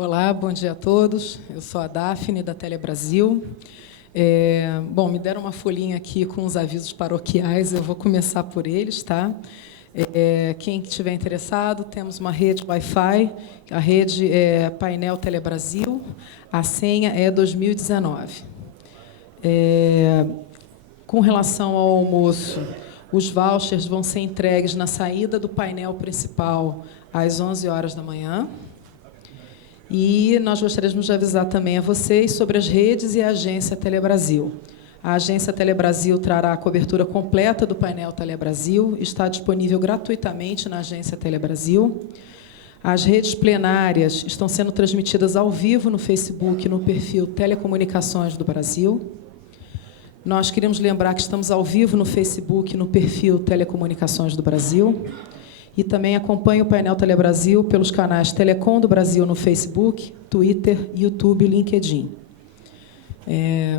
Olá, bom dia a todos. Eu sou a Daphne, da Telebrasil. Bom, me deram uma folhinha aqui com os avisos paroquiais, eu vou começar por eles, tá? Quem estiver interessado, temos uma rede Wi-Fi, a rede é Painel Telebrasil, a senha é 2019. Com relação ao almoço, os vouchers vão ser entregues na saída do painel principal às 11 horas da manhã. E nós gostaríamos de avisar também a vocês sobre as redes e a agência Telebrasil. A agência Telebrasil trará a cobertura completa do painel Telebrasil, está disponível gratuitamente na agência Telebrasil. As redes plenárias estão sendo transmitidas ao vivo no Facebook, no perfil Telecomunicações do Brasil. Nós queremos lembrar que estamos ao vivo no Facebook, no perfil Telecomunicações do Brasil. E também acompanhe o painel Telebrasil pelos canais Telecom do Brasil no Facebook, Twitter, YouTube e LinkedIn.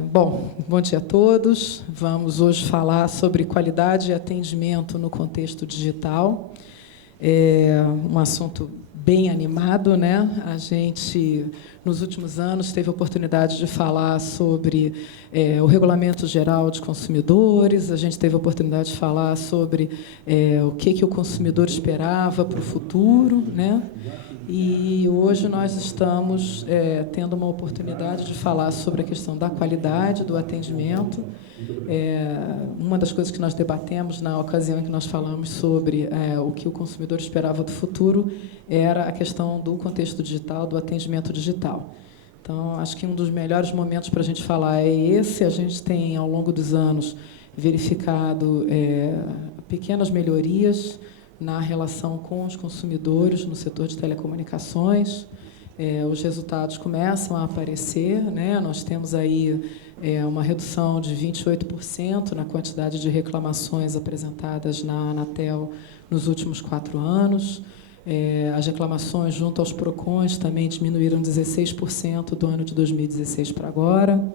Bom dia a todos. Vamos hoje falar sobre qualidade e atendimento no contexto digital. Um assunto bem animado, né? A gente, nos últimos anos, teve a oportunidade de falar sobre o Regulamento Geral de Consumidores, a gente teve a oportunidade de falar sobre o que o consumidor esperava para o futuro, né? E hoje nós estamos tendo uma oportunidade de falar sobre a questão da qualidade do atendimento. Uma das coisas que nós debatemos na ocasião em que nós falamos sobre o que o consumidor esperava do futuro era a questão do contexto digital, do atendimento digital. Então, acho que um dos melhores momentos para a gente falar é esse. A gente tem, ao longo dos anos, verificado pequenas melhorias na relação com os consumidores no setor de telecomunicações. Os resultados começam a aparecer, né? Nós temos aí uma redução de 28% na quantidade de reclamações apresentadas na Anatel nos últimos 4 anos. As reclamações junto aos PROCONs também diminuíram 16% do ano de 2016 para agora.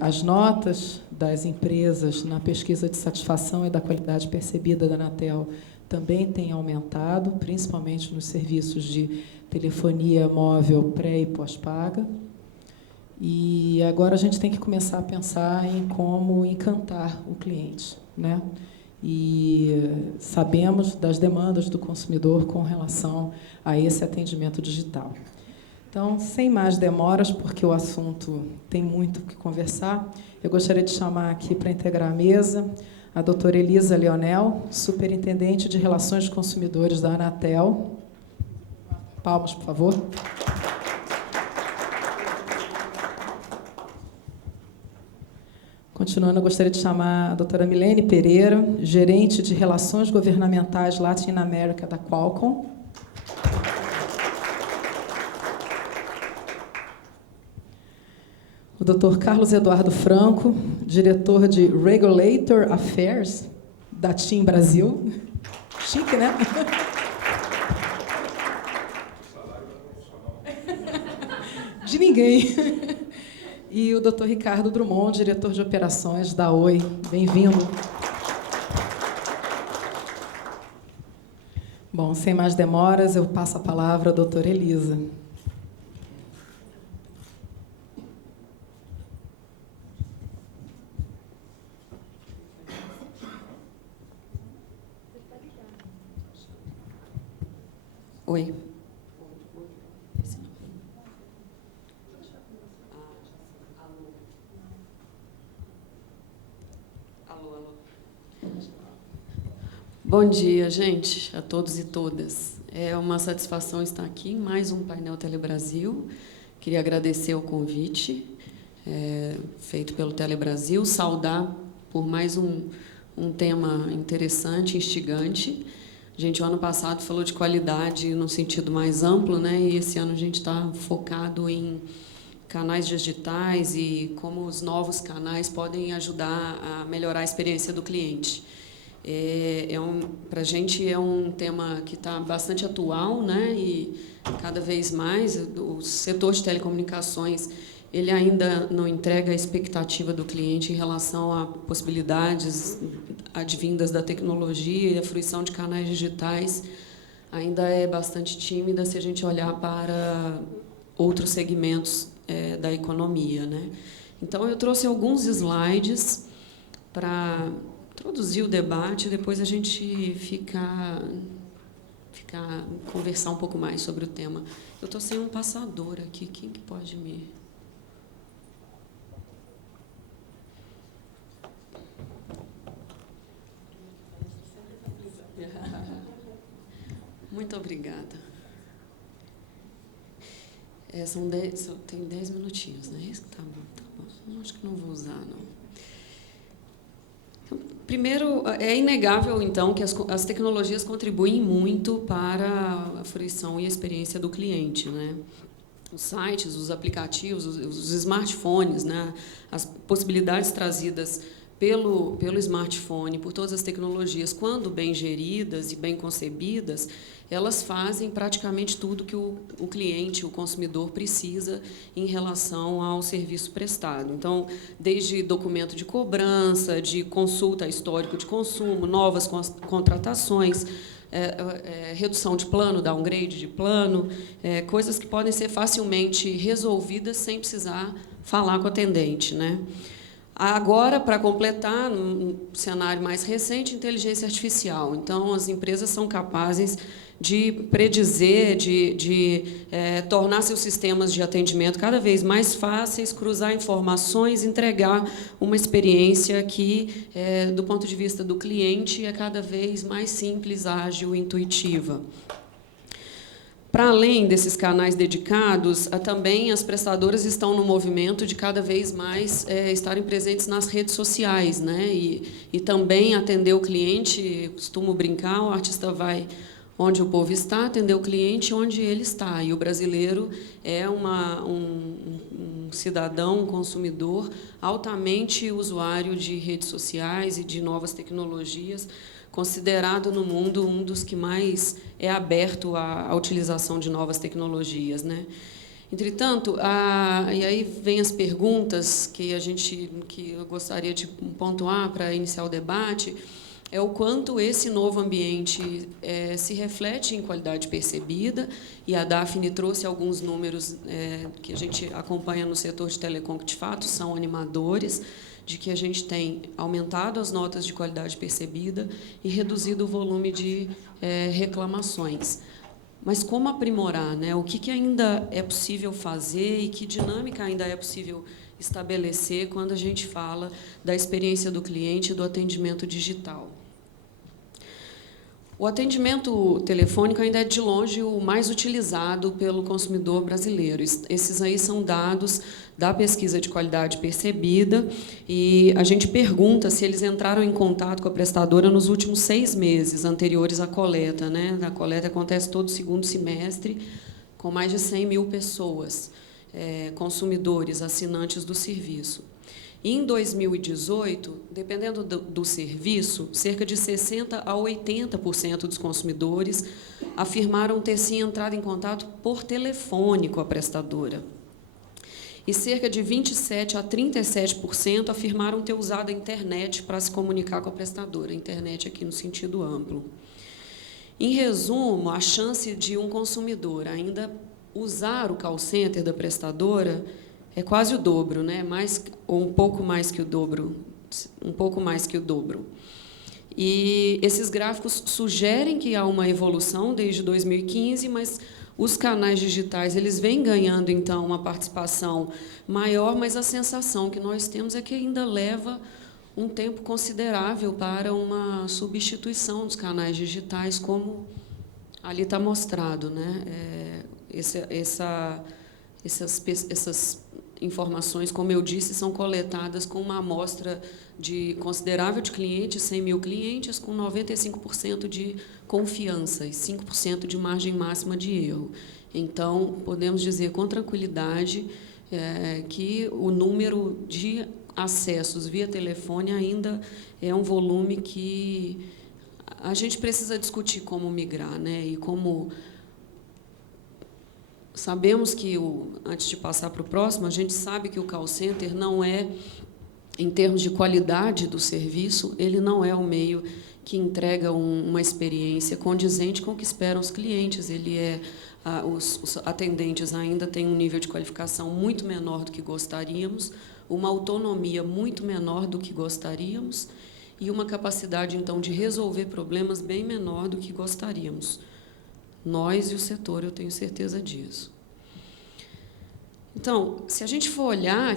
As notas das empresas na pesquisa de satisfação e da qualidade percebida da Anatel também têm aumentado, principalmente nos serviços de telefonia móvel pré- e pós-paga. E agora a gente tem que começar a pensar em como encantar o cliente, né? E sabemos das demandas do consumidor com relação a esse atendimento digital. Então, sem mais demoras, porque o assunto tem muito o que conversar, eu gostaria de chamar aqui para integrar a mesa a doutora Elisa Leonel, superintendente de Relações de Consumidores da Anatel. Palmas, por favor. Continuando, eu gostaria de chamar a doutora Milene Pereira, gerente de Relações Governamentais Latin América da Qualcomm. O doutor Carlos Eduardo Franco, diretor de Regulator Affairs da TIM Brasil. Chique, né? De ninguém. E o doutor Ricardo Drummond, diretor de operações da Oi. Bem-vindo. Bom, sem mais demoras, eu passo a palavra à doutora Elisa. Oi. Bom dia, gente, a todos e todas. É uma satisfação estar aqui em mais um painel Telebrasil. Queria agradecer o convite feito pelo Telebrasil, saudar por mais um tema interessante, instigante. A gente, o ano passado, falou de qualidade no sentido mais amplo, né? E esse ano a gente está focado em canais digitais e como os novos canais podem ajudar a melhorar a experiência do cliente. Para a gente é um tema que está bastante atual, né? E cada vez mais o setor de telecomunicações ele ainda não entrega a expectativa do cliente em relação a possibilidades advindas da tecnologia e a fruição de canais digitais. Ainda é bastante tímida se a gente olhar para outros segmentos da economia, né? Então, eu trouxe alguns slides para introduzir o debate, depois a gente conversar um pouco mais sobre o tema. Eu estou sem um passador aqui, quem que pode me... Muito obrigada. Tem 10 minutinhos, não é isso? Tá bom, tá bom. Acho que não vou usar, não. Então, primeiro, é inegável, então, que as tecnologias contribuem muito para a fruição e a experiência do cliente, né? Os sites, os aplicativos, os smartphones, né? As possibilidades trazidas pelo smartphone, por todas as tecnologias, quando bem geridas e bem concebidas, elas fazem praticamente tudo que o cliente, o consumidor, precisa em relação ao serviço prestado. Então, desde documento de cobrança, de consulta histórico de consumo, novas contratações, redução de plano, downgrade de plano, coisas que podem ser facilmente resolvidas sem precisar falar com o atendente, né? Agora, para completar, no cenário mais recente, inteligência artificial. Então, as empresas são capazes de predizer, de tornar seus sistemas de atendimento cada vez mais fáceis, cruzar informações, entregar uma experiência que, do ponto de vista do cliente, é cada vez mais simples, ágil e intuitiva. Para além desses canais dedicados, também as prestadoras estão no movimento de cada vez mais estarem presentes nas redes sociais, né? E também atender o cliente. Costumo brincar, o artista vai onde o povo está, atender o cliente onde ele está. E o brasileiro é um cidadão, um consumidor altamente usuário de redes sociais e de novas tecnologias, considerado no mundo um dos que mais é aberto à utilização de novas tecnologias, né? Entretanto, e aí vem as perguntas que eu gostaria de pontuar para iniciar o debate, é o quanto esse novo ambiente se reflete em qualidade percebida, e a Daphne trouxe alguns números que a gente acompanha no setor de telecom, que de fato são animadores, de que a gente tem aumentado as notas de qualidade percebida e reduzido o volume de reclamações. Mas como aprimorar, né? O que ainda é possível fazer e que dinâmica ainda é possível estabelecer quando a gente fala da experiência do cliente e do atendimento digital? O atendimento telefônico ainda é, de longe, o mais utilizado pelo consumidor brasileiro. Esses aí são dados da pesquisa de qualidade percebida, e a gente pergunta se eles entraram em contato com a prestadora nos últimos 6 meses anteriores à coleta, né? A coleta acontece todo segundo semestre, com mais de 100 mil pessoas, consumidores, assinantes do serviço. Em 2018, dependendo do serviço, cerca de 60% a 80% dos consumidores afirmaram ter sim entrado em contato por telefone com a prestadora. E cerca de 27% a 37% afirmaram ter usado a internet para se comunicar com a prestadora, a internet aqui no sentido amplo. Em resumo, a chance de um consumidor ainda usar o call center da prestadora é quase o dobro, né? Ou um pouco mais que o dobro, E esses gráficos sugerem que há uma evolução desde 2015, mas os canais digitais eles vêm ganhando, então, uma participação maior, mas a sensação que nós temos é que ainda leva um tempo considerável para uma substituição dos canais digitais, como ali está mostrado, né? Essas informações, como eu disse, são coletadas com uma amostra considerável de clientes, 100 mil clientes, com 95% de confiança e 5% de margem máxima de erro. Então, podemos dizer com tranquilidade que o número de acessos via telefone ainda é um volume que a gente precisa discutir como migrar, né? E como sabemos que, antes de passar para o próximo, a gente sabe que o call center não é em termos de qualidade do serviço, ele não é o meio que entrega uma experiência condizente com o que esperam os clientes. Os atendentes ainda têm um nível de qualificação muito menor do que gostaríamos, uma autonomia muito menor do que gostaríamos e uma capacidade, então, de resolver problemas bem menor do que gostaríamos. Nós e o setor, eu tenho certeza disso. Então, se a gente for olhar,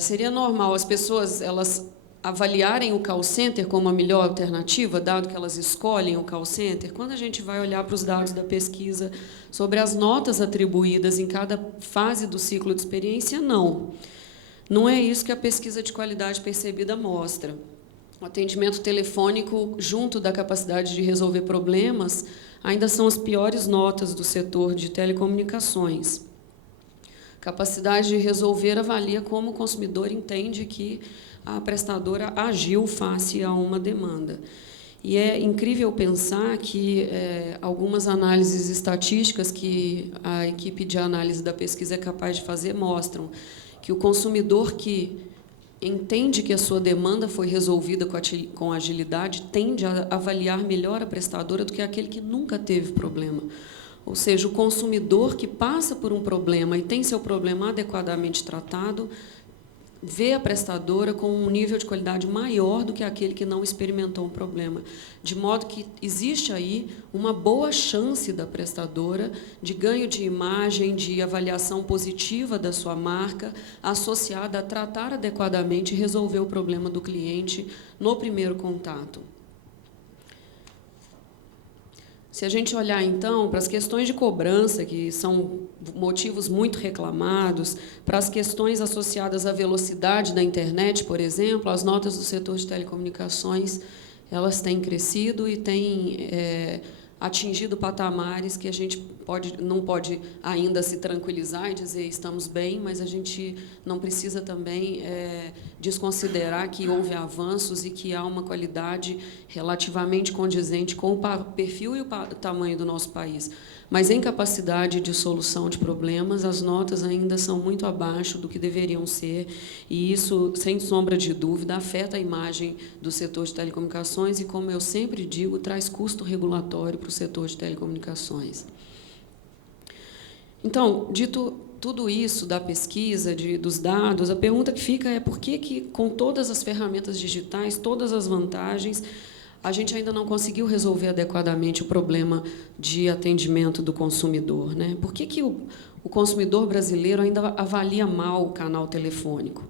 seria normal as pessoas elas avaliarem o call center como a melhor alternativa, dado que elas escolhem o call center. Quando a gente vai olhar para os dados da pesquisa sobre as notas atribuídas em cada fase do ciclo de experiência, não. Não é isso que a pesquisa de qualidade percebida mostra. O atendimento telefônico, junto da capacidade de resolver problemas, ainda são as piores notas do setor de telecomunicações. Capacidade de resolver avalia como o consumidor entende que a prestadora agiu face a uma demanda. E é incrível pensar que algumas análises estatísticas que a equipe de análise da pesquisa é capaz de fazer mostram que o consumidor que entende que a sua demanda foi resolvida com agilidade tende a avaliar melhor a prestadora do que aquele que nunca teve problema. Ou seja, o consumidor que passa por um problema e tem seu problema adequadamente tratado vê a prestadora com um nível de qualidade maior do que aquele que não experimentou um problema. De modo que existe aí uma boa chance da prestadora de ganho de imagem, de avaliação positiva da sua marca, associada a tratar adequadamente e resolver o problema do cliente no primeiro contato. Se a gente olhar, então, para as questões de cobrança, que são motivos muito reclamados, para as questões associadas à velocidade da internet, por exemplo, as notas do setor de telecomunicações elas têm crescido e têm atingido patamares que a gente não pode ainda se tranquilizar e dizer estamos bem, mas a gente não precisa também desconsiderar que houve avanços e que há uma qualidade relativamente condizente com o perfil e o tamanho do nosso país. Mas, em capacidade de solução de problemas, as notas ainda são muito abaixo do que deveriam ser, e isso, sem sombra de dúvida, afeta a imagem do setor de telecomunicações e, como eu sempre digo, traz custo regulatório para o setor de telecomunicações. Então, dito tudo isso da pesquisa, dos dados, a pergunta que fica é por que, com todas as ferramentas digitais, todas as vantagens, a gente ainda não conseguiu resolver adequadamente o problema de atendimento do consumidor, né? Por que o consumidor brasileiro ainda avalia mal o canal telefônico?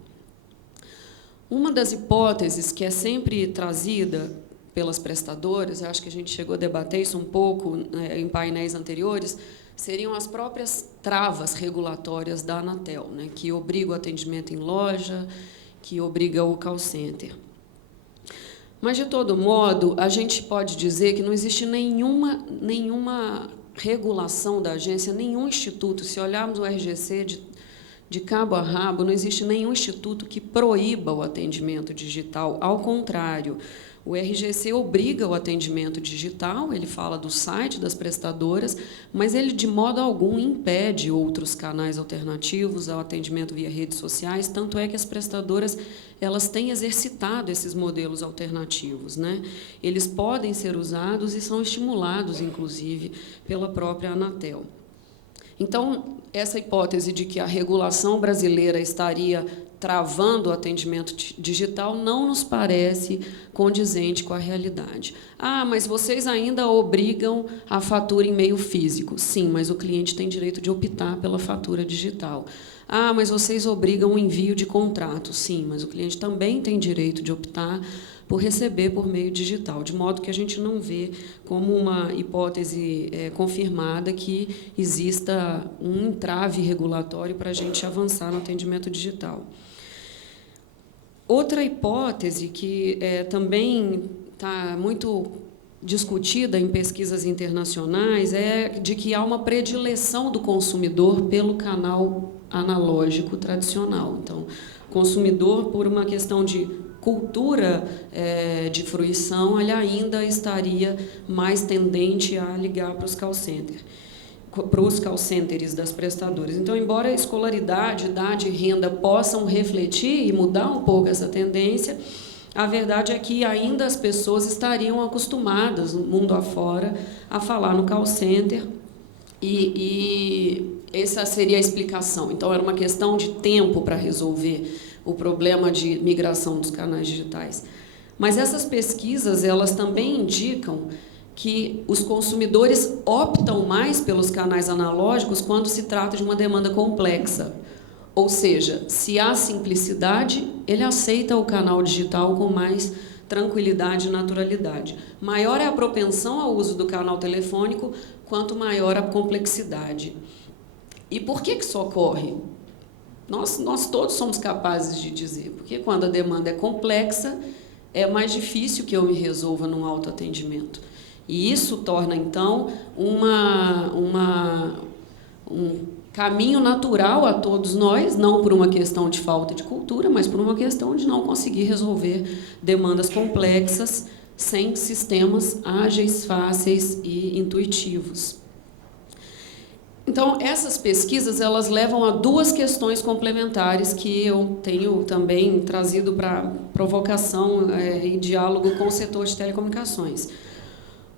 Uma das hipóteses que é sempre trazida pelas prestadoras, eu acho que a gente chegou a debater isso um pouco em painéis anteriores, seriam as próprias travas regulatórias da Anatel, né, que obriga o atendimento em loja, que obriga o call center. Mas, de todo modo, a gente pode dizer que não existe nenhuma regulação da agência, nenhum instituto. Se olharmos o RGC de cabo a rabo, não existe nenhum instituto que proíba o atendimento digital. Ao contrário, o RGC obriga o atendimento digital, ele fala do site das prestadoras, mas ele, de modo algum, impede outros canais alternativos ao atendimento via redes sociais, tanto é que as prestadoras elas têm exercitado esses modelos alternativos, né? Eles podem ser usados e são estimulados, inclusive, pela própria Anatel. Então, essa hipótese de que a regulação brasileira estaria travando o atendimento digital não nos parece condizente com a realidade. Ah, mas vocês ainda obrigam a fatura em meio físico. Sim, mas o cliente tem direito de optar pela fatura digital. Ah, mas vocês obrigam o envio de contrato. Sim, mas o cliente também tem direito de optar por receber por meio digital, de modo que a gente não vê como uma hipótese confirmada que exista um entrave regulatório para a gente avançar no atendimento digital. Outra hipótese que também está muito discutida em pesquisas internacionais é de que há uma predileção do consumidor pelo canal analógico tradicional. Então, consumidor, por uma questão de cultura de fruição, ele ainda estaria mais tendente a ligar para os call centers. para os call centers das prestadoras. Então, embora a escolaridade, idade e renda possam refletir e mudar um pouco essa tendência, a verdade é que ainda as pessoas estariam acostumadas, no mundo afora, a falar no call center, e essa seria a explicação. Então, era uma questão de tempo para resolver o problema de migração dos canais digitais. Mas essas pesquisas, elas também indicam que os consumidores optam mais pelos canais analógicos quando se trata de uma demanda complexa. Ou seja, se há simplicidade, ele aceita o canal digital com mais tranquilidade e naturalidade. Maior é a propensão ao uso do canal telefônico, quanto maior a complexidade. E por que isso ocorre? Nós todos somos capazes de dizer, porque quando a demanda é complexa, é mais difícil que eu me resolva num autoatendimento. E isso torna, então, um caminho natural a todos nós, não por uma questão de falta de cultura, mas por uma questão de não conseguir resolver demandas complexas sem sistemas ágeis, fáceis e intuitivos. Então, essas pesquisas, elas levam a duas questões complementares que eu tenho também trazido para provocação e diálogo com o setor de telecomunicações.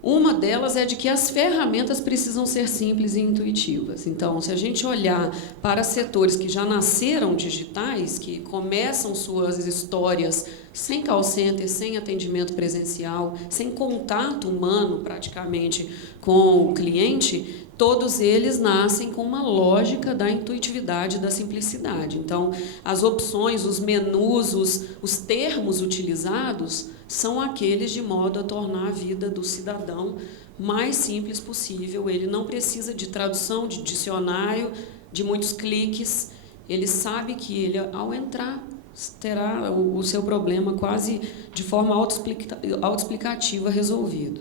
Uma delas é de que as ferramentas precisam ser simples e intuitivas. Então, se a gente olhar para setores que já nasceram digitais, que começam suas histórias sem call center, sem atendimento presencial, sem contato humano praticamente com o cliente, todos eles nascem com uma lógica da intuitividade e da simplicidade. Então, as opções, os menus, os termos utilizados são aqueles de modo a tornar a vida do cidadão mais simples possível. Ele não precisa de tradução, de dicionário, de muitos cliques. Ele sabe que ele, ao entrar, terá o seu problema quase de forma autoexplicativa resolvido.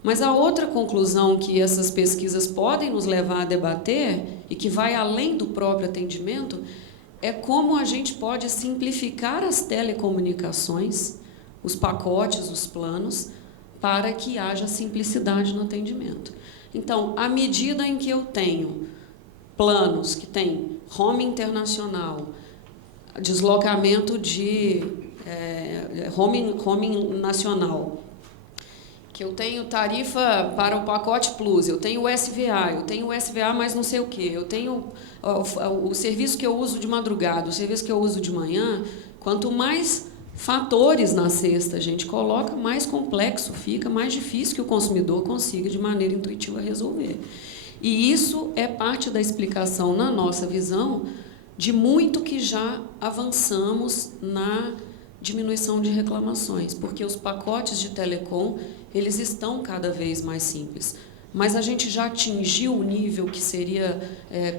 Mas a outra conclusão que essas pesquisas podem nos levar a debater, e que vai além do próprio atendimento, é como a gente pode simplificar as telecomunicações, os pacotes, os planos, para que haja simplicidade no atendimento. Então, à medida em que eu tenho planos que têm home internacional, deslocamento de home nacional, que eu tenho tarifa para o pacote Plus, eu tenho o SVA, mas não sei o quê, eu tenho o serviço que eu uso de madrugada, o serviço que eu uso de manhã, quanto mais fatores na cesta a gente coloca, mais complexo fica, mais difícil que o consumidor consiga de maneira intuitiva resolver. E isso é parte da explicação, na nossa visão, de muito que já avançamos na diminuição de reclamações, porque os pacotes de telecom, eles estão cada vez mais simples. Mas a gente já atingiu o nível que seria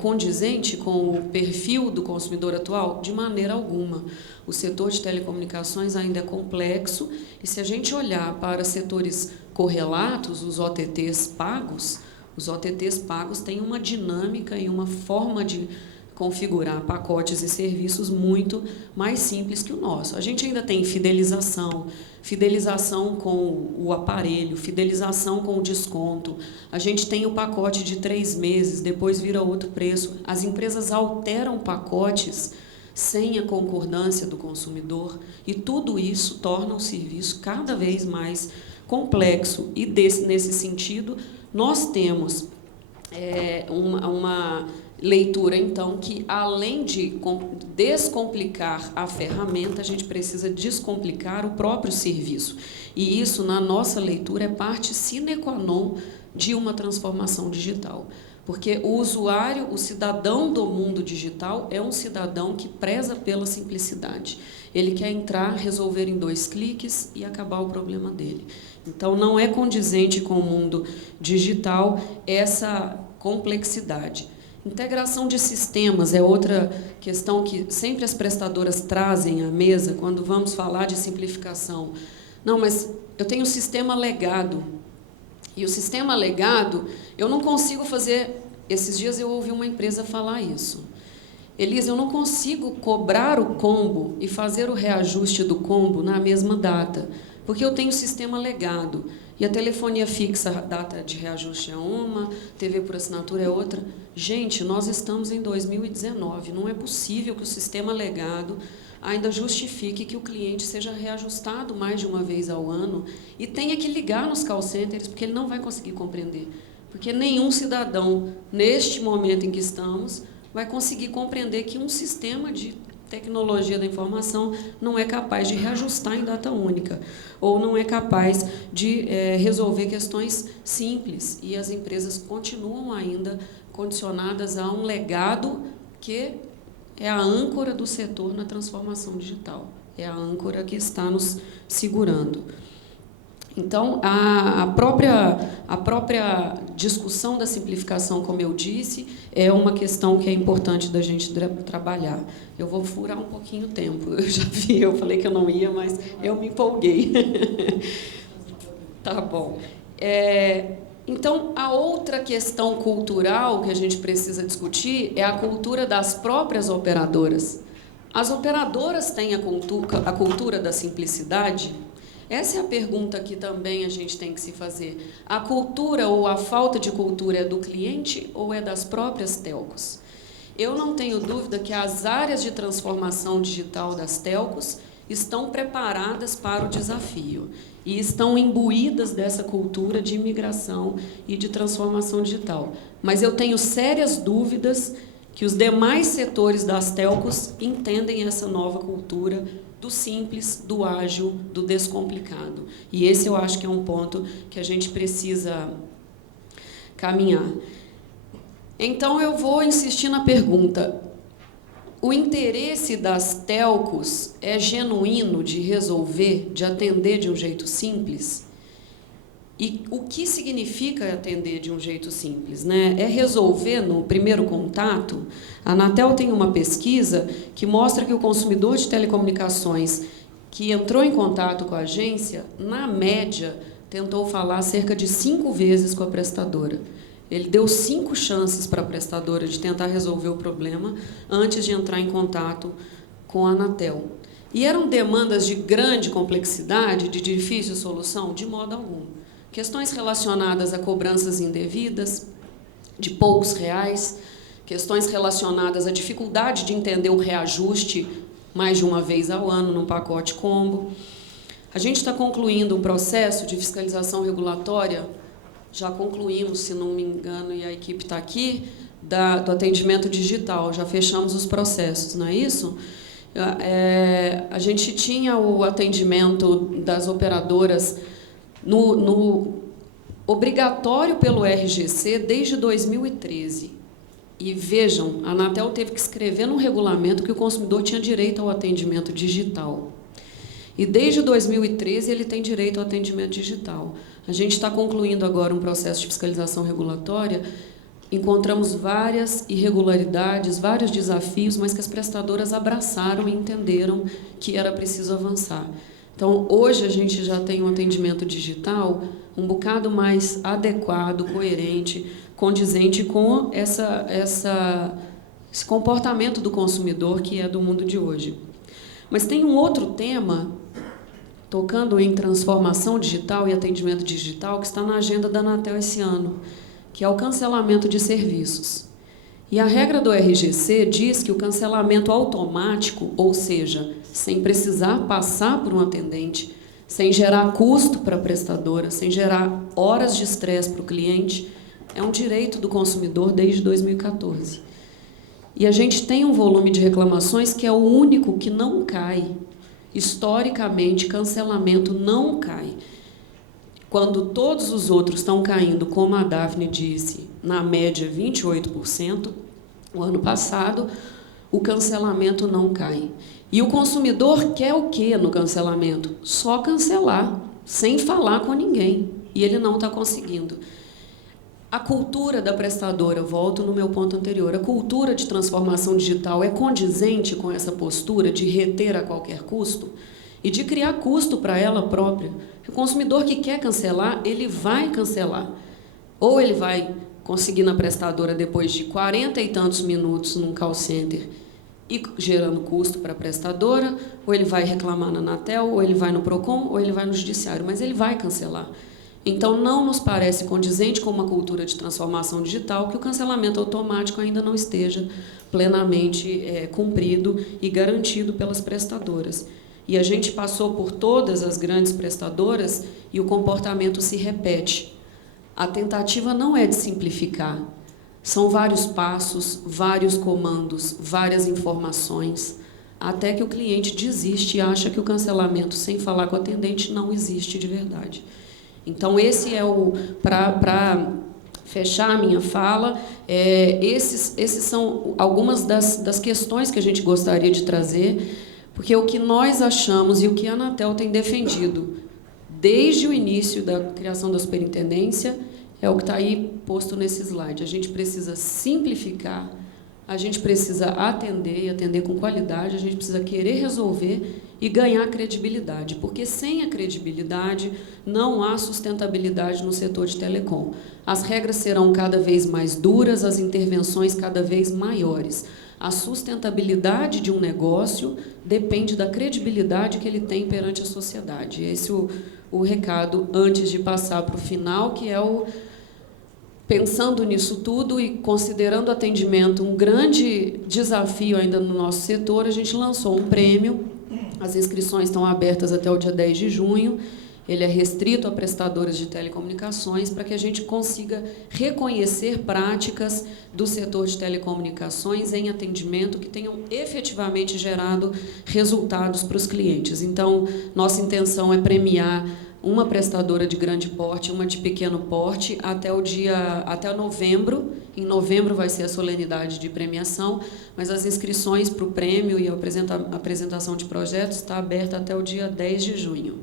condizente com o perfil do consumidor atual? De maneira alguma. O setor de telecomunicações ainda é complexo, e se a gente olhar para setores correlatos, os OTTs pagos têm uma dinâmica e uma forma de configurar pacotes e serviços muito mais simples que o nosso. A gente ainda tem fidelização com o aparelho, fidelização com o desconto. A gente tem o pacote de 3 meses, depois vira outro preço. As empresas alteram pacotes sem a concordância do consumidor, e tudo isso torna o serviço cada vez mais complexo. E nesse sentido, nós temos uma leitura, então, que além de descomplicar a ferramenta, a gente precisa descomplicar o próprio serviço. E isso, na nossa leitura, é parte sine qua non de uma transformação digital. Porque o usuário, o cidadão do mundo digital, é um cidadão que preza pela simplicidade. Ele quer entrar, resolver em 2 cliques e acabar o problema dele. Então, não é condizente com o mundo digital essa complexidade. Integração de sistemas é outra questão que sempre as prestadoras trazem à mesa quando vamos falar de simplificação. Não, mas eu tenho um sistema legado. E o sistema legado, eu não consigo fazer... Esses dias eu ouvi uma empresa falar isso. Elisa, eu não consigo cobrar o combo e fazer o reajuste do combo na mesma data, porque eu tenho sistema legado. E a telefonia fixa, a data de reajuste é uma, TV por assinatura é outra. Gente, nós estamos em 2019, não é possível que o sistema legado ainda justifique que o cliente seja reajustado mais de uma vez ao ano e tenha que ligar nos call centers, porque ele não vai conseguir compreender. Porque nenhum cidadão, neste momento em que estamos, vai conseguir compreender que um sistema de tecnologia da informação não é capaz de reajustar em data única, ou não é capaz de resolver questões simples. E as empresas continuam ainda condicionadas a um legado que é a âncora do setor na transformação digital. É a âncora que está nos segurando. Então, a própria discussão da simplificação, como eu disse, é uma questão que é importante da gente trabalhar. Eu vou furar um pouquinho o tempo. Eu já vi, eu falei que eu não ia, mas eu me empolguei. Tá bom. Então, a outra questão cultural que a gente precisa discutir é a cultura das próprias operadoras. As operadoras têm a cultura da simplicidade? Essa é a pergunta que também a gente tem que se fazer. A cultura ou a falta de cultura é do cliente ou é das próprias telcos? Eu não tenho dúvida que as áreas de transformação digital das telcos estão preparadas para o desafio e estão imbuídas dessa cultura de imigração e de transformação digital. Mas eu tenho sérias dúvidas que os demais setores das telcos entendem essa nova cultura do simples, do ágil, do descomplicado. E esse eu acho que é um ponto que a gente precisa caminhar. Então, eu vou insistir na pergunta: o interesse das telcos é genuíno de resolver, de atender de um jeito simples? E o que significa atender de um jeito simples, né? É resolver no primeiro contato? A Anatel tem uma pesquisa que mostra que o consumidor de telecomunicações que entrou em contato com a agência, na média, tentou falar cerca de 5 vezes com a prestadora. Ele deu 5 chances para a prestadora de tentar resolver o problema antes de entrar em contato com a Anatel. E eram demandas de grande complexidade, de difícil solução? De modo algum. Questões relacionadas a cobranças indevidas, de poucos reais, questões relacionadas à dificuldade de entender o reajuste mais de uma vez ao ano num pacote combo. A gente está concluindo um processo de fiscalização regulatória, já concluímos, se não me engano, e a equipe está aqui, do atendimento digital, já fechamos os processos, não é isso? A gente tinha o atendimento das operadoras no obrigatório pelo RGC desde 2013. E vejam, a Anatel teve que escrever no regulamento que o consumidor tinha direito ao atendimento digital. E desde 2013 ele tem direito ao atendimento digital. A gente está concluindo agora um processo de fiscalização regulatória. Encontramos várias irregularidades, vários desafios, mas que as prestadoras abraçaram e entenderam que era preciso avançar. Então, hoje a gente já tem um atendimento digital um bocado mais adequado, coerente, condizente com esse comportamento do consumidor que é do mundo de hoje. Mas tem um outro tema, tocando em transformação digital e atendimento digital, que está na agenda da Anatel esse ano, que é o cancelamento de serviços. E a regra do RGC diz que o cancelamento automático, ou seja, sem precisar passar por um atendente, sem gerar custo para a prestadora, sem gerar horas de estresse para o cliente, é um direito do consumidor desde 2014. E a gente tem um volume de reclamações que é o único que não cai. Historicamente, cancelamento não cai. Quando todos os outros estão caindo, como a Daphne disse, na média 28%, o ano passado, o cancelamento não cai. E o consumidor quer o quê no cancelamento? Só cancelar, sem falar com ninguém. E ele não está conseguindo. A cultura da prestadora, volto no meu ponto anterior, a cultura de transformação digital é condizente com essa postura de reter a qualquer custo e de criar custo para ela própria. O consumidor que quer cancelar, ele vai cancelar. Ou ele vai conseguir na prestadora depois de 40 e tantos minutos num call center e gerando custo para a prestadora, ou ele vai reclamar na Anatel, ou ele vai no PROCON, ou ele vai no judiciário, mas ele vai cancelar. Então, não nos parece condizente com uma cultura de transformação digital que o cancelamento automático ainda não esteja plenamente cumprido e garantido pelas prestadoras. E a gente passou por todas as grandes prestadoras e o comportamento se repete. A tentativa não é de simplificar. São vários passos, vários comandos, várias informações, até que o cliente desiste e acha que o cancelamento sem falar com o atendente não existe de verdade. Então, esse é o... Para fechar a minha fala, esses são algumas das questões que a gente gostaria de trazer, porque o que nós achamos e o que a Anatel tem defendido desde o início da criação da superintendência é o que está aí posto nesse slide. A gente precisa simplificar, a gente precisa atender, e atender com qualidade, a gente precisa querer resolver e ganhar credibilidade, porque sem a credibilidade não há sustentabilidade no setor de telecom. As regras serão cada vez mais duras, as intervenções cada vez maiores. A sustentabilidade de um negócio depende da credibilidade que ele tem perante a sociedade. Esse é o recado antes de passar para o final, que é o... Pensando nisso tudo e considerando o atendimento um grande desafio ainda no nosso setor, a gente lançou um prêmio. As inscrições estão abertas até o dia 10 de junho. Ele é restrito a prestadoras de telecomunicações para que a gente consiga reconhecer práticas do setor de telecomunicações em atendimento que tenham efetivamente gerado resultados para os clientes. Então, nossa intenção é premiar uma prestadora de grande porte, uma de pequeno porte, até novembro. Em novembro vai ser a solenidade de premiação, mas as inscrições para o prêmio e a apresentação de projetos está aberta até o dia 10 de junho.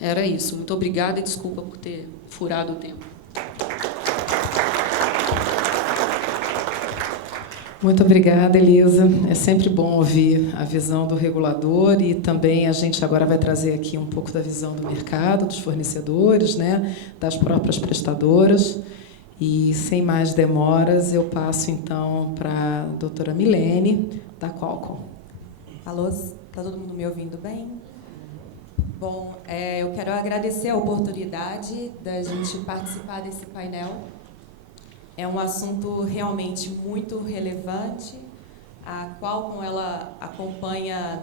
Era isso. Muito obrigada e desculpa por ter furado o tempo. Muito obrigada, Elisa. É sempre bom ouvir a visão do regulador e também a gente agora vai trazer aqui um pouco da visão do mercado, dos fornecedores, né, das próprias prestadoras. E, sem mais demoras, eu passo, então, para a doutora Milene, da Qualcomm. Alô, está todo mundo me ouvindo bem? Bom, eu quero agradecer a oportunidade da gente participar desse painel. É um assunto realmente muito relevante. A Qualcomm, ela acompanha,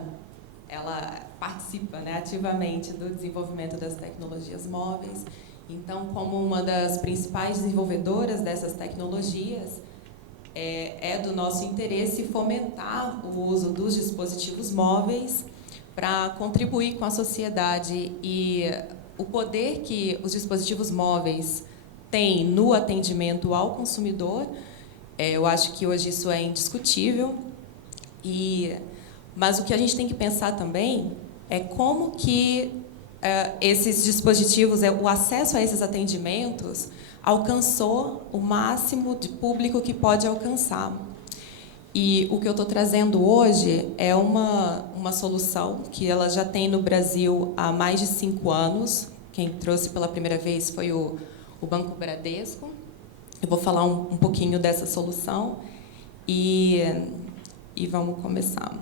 ela participa, né, ativamente do desenvolvimento das tecnologias móveis. Então, como uma das principais desenvolvedoras dessas tecnologias, é do nosso interesse fomentar o uso dos dispositivos móveis para contribuir com a sociedade, e o poder que os dispositivos móveis têm no atendimento ao consumidor, eu acho que hoje isso é indiscutível. Mas o que a gente tem que pensar também é como que esses dispositivos, o acesso a esses atendimentos alcançou o máximo de público que pode alcançar. E o que eu estou trazendo hoje é uma solução que ela já tem no Brasil há mais de 5 anos. Quem trouxe pela primeira vez foi o Banco Bradesco. Eu vou falar um pouquinho dessa solução e vamos começar.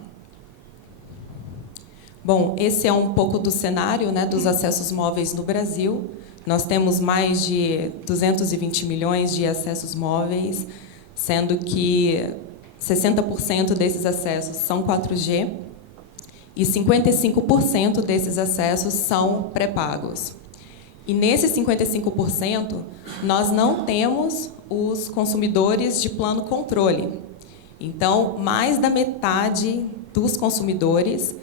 Bom, esse é um pouco do cenário, né, dos acessos móveis no Brasil. Nós temos mais de 220 milhões de acessos móveis, sendo que 60% desses acessos são 4G e 55% desses acessos são pré-pagos. E nesses 55%, nós não temos os consumidores de plano controle. Então, mais da metade dos consumidores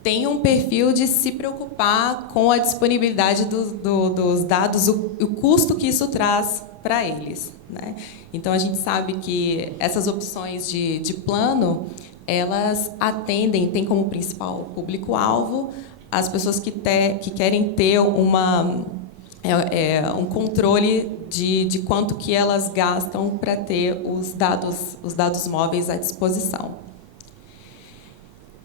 tem um perfil de se preocupar com a disponibilidade dos dados, o custo que isso traz para eles, né? Então, a gente sabe que essas opções de plano, elas atendem, têm como principal público-alvo as pessoas que querem ter um controle de quanto que elas gastam para ter os dados móveis à disposição.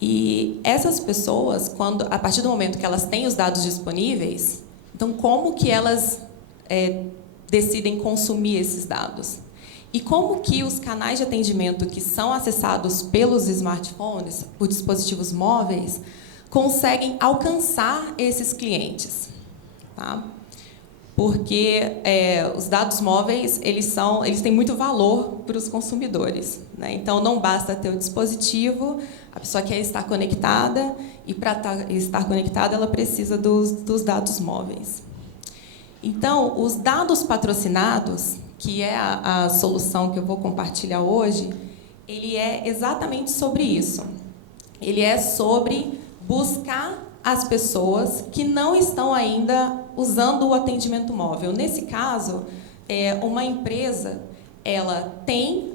E essas pessoas, a partir do momento que elas têm os dados disponíveis, então como que elas decidem consumir esses dados? E como que os canais de atendimento que são acessados pelos smartphones, por dispositivos móveis, conseguem alcançar esses clientes? Tá? porque os dados móveis eles têm muito valor para os consumidores, né? Então, não basta ter o dispositivo, a pessoa quer estar conectada, e para estar conectada, ela precisa dos dados móveis. Então, os dados patrocinados, que é a solução que eu vou compartilhar hoje, ele é exatamente sobre isso. Ele é sobre buscar as pessoas que não estão ainda usando o atendimento móvel. Nesse caso, uma empresa ela tem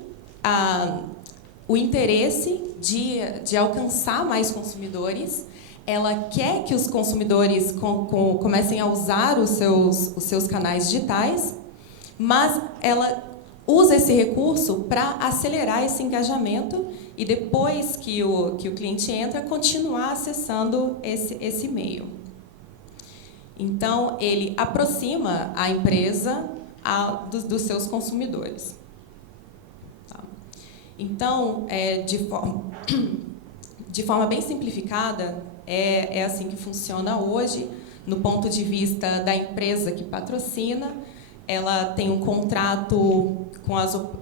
o interesse de alcançar mais consumidores, ela quer que os consumidores comecem a usar os seus canais digitais, mas ela usa esse recurso para acelerar esse engajamento e, depois que o cliente entra, continuar acessando esse meio. Então, ele aproxima a empresa dos seus consumidores. Tá? Então, de forma bem simplificada, é assim que funciona hoje, no ponto de vista da empresa que patrocina. Ela tem um contrato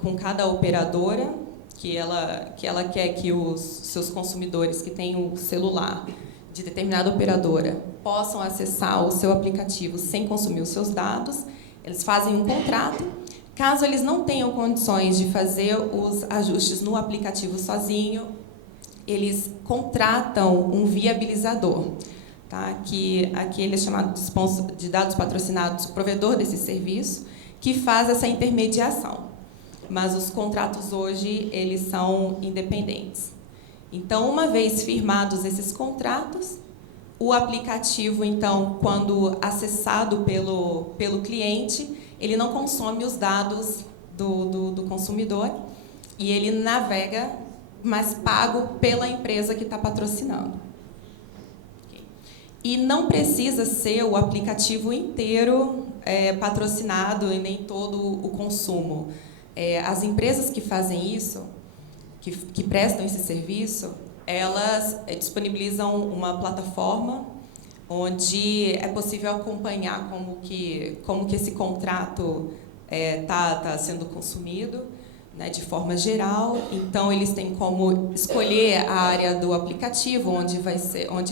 com cada operadora, que ela quer que os seus consumidores que têm o celular de determinada operadora possam acessar o seu aplicativo sem consumir os seus dados. Eles fazem um contrato. Caso eles não tenham condições de fazer os ajustes no aplicativo sozinho, eles contratam um viabilizador, tá? Que aqui ele é chamado de dados patrocinados, provedor desse serviço, que faz essa intermediação. Mas os contratos hoje eles são independentes. Então, uma vez firmados esses contratos, o aplicativo, então, quando acessado pelo cliente, ele não consome os dados do consumidor e ele navega, mas pago pela empresa que está patrocinando. Okay. E não precisa ser o aplicativo inteiro patrocinado e nem todo o consumo. As empresas que fazem isso, que prestam esse serviço, elas disponibilizam uma plataforma onde é possível acompanhar como que esse contrato está sendo consumido, né, de forma geral. Então, eles têm como escolher a área do aplicativo, onde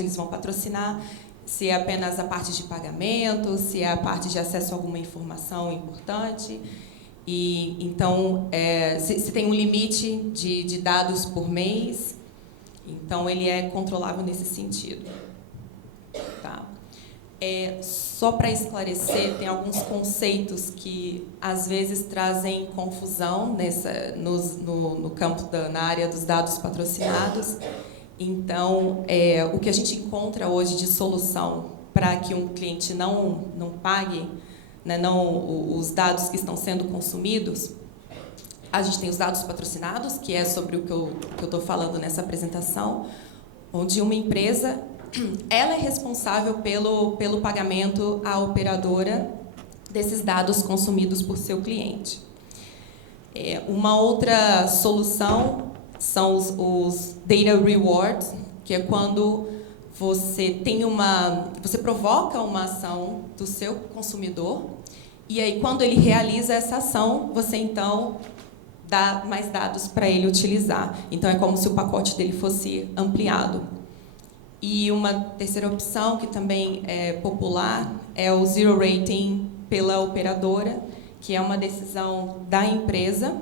eles vão patrocinar, se é apenas a parte de pagamento, se é a parte de acesso a alguma informação importante. E, então, se tem um limite de dados por mês, então ele é controlável nesse sentido. Tá? Só para esclarecer, tem alguns conceitos que às vezes trazem confusão no campo na área dos dados patrocinados. Então, o que a gente encontra hoje de solução para que um cliente não pague, né, os dados que estão sendo consumidos, a gente tem os dados patrocinados, que é sobre o que eu estou falando nessa apresentação, onde uma empresa ela é responsável pelo pagamento à operadora desses dados consumidos por seu cliente. Uma outra solução são os data rewards, que é quando você provoca uma ação do seu consumidor, e aí, quando ele realiza essa ação, você, então, dá mais dados para ele utilizar. Então, é como se o pacote dele fosse ampliado. E uma terceira opção, que também é popular, é o zero rating pela operadora, que é uma decisão da empresa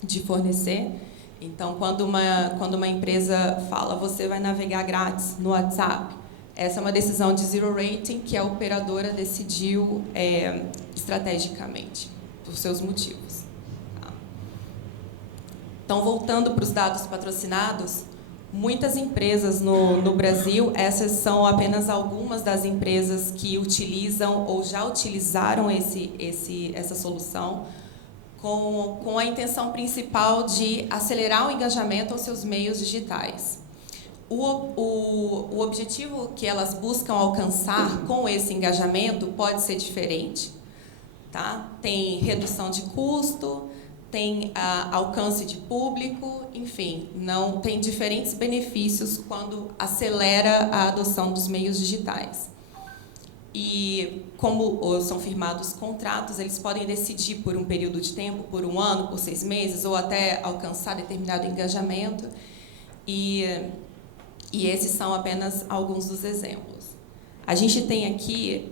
de fornecer. Então, quando uma empresa fala, você vai navegar grátis no WhatsApp, essa é uma decisão de zero rating que a operadora decidiu estrategicamente, por seus motivos. Tá? Então, voltando para os dados patrocinados, muitas empresas no Brasil, essas são apenas algumas das empresas que utilizam ou já utilizaram essa solução, com a intenção principal de acelerar o engajamento aos seus meios digitais. O objetivo que elas buscam alcançar com esse engajamento pode ser diferente. Tá? Tem redução de custo, tem alcance de público, enfim, tem diferentes benefícios quando acelera a adoção dos meios digitais. E como são firmados contratos, eles podem decidir por um período de tempo, por 1 ano, por 6 meses, ou até alcançar determinado engajamento. E esses são apenas alguns dos exemplos. A gente tem aqui,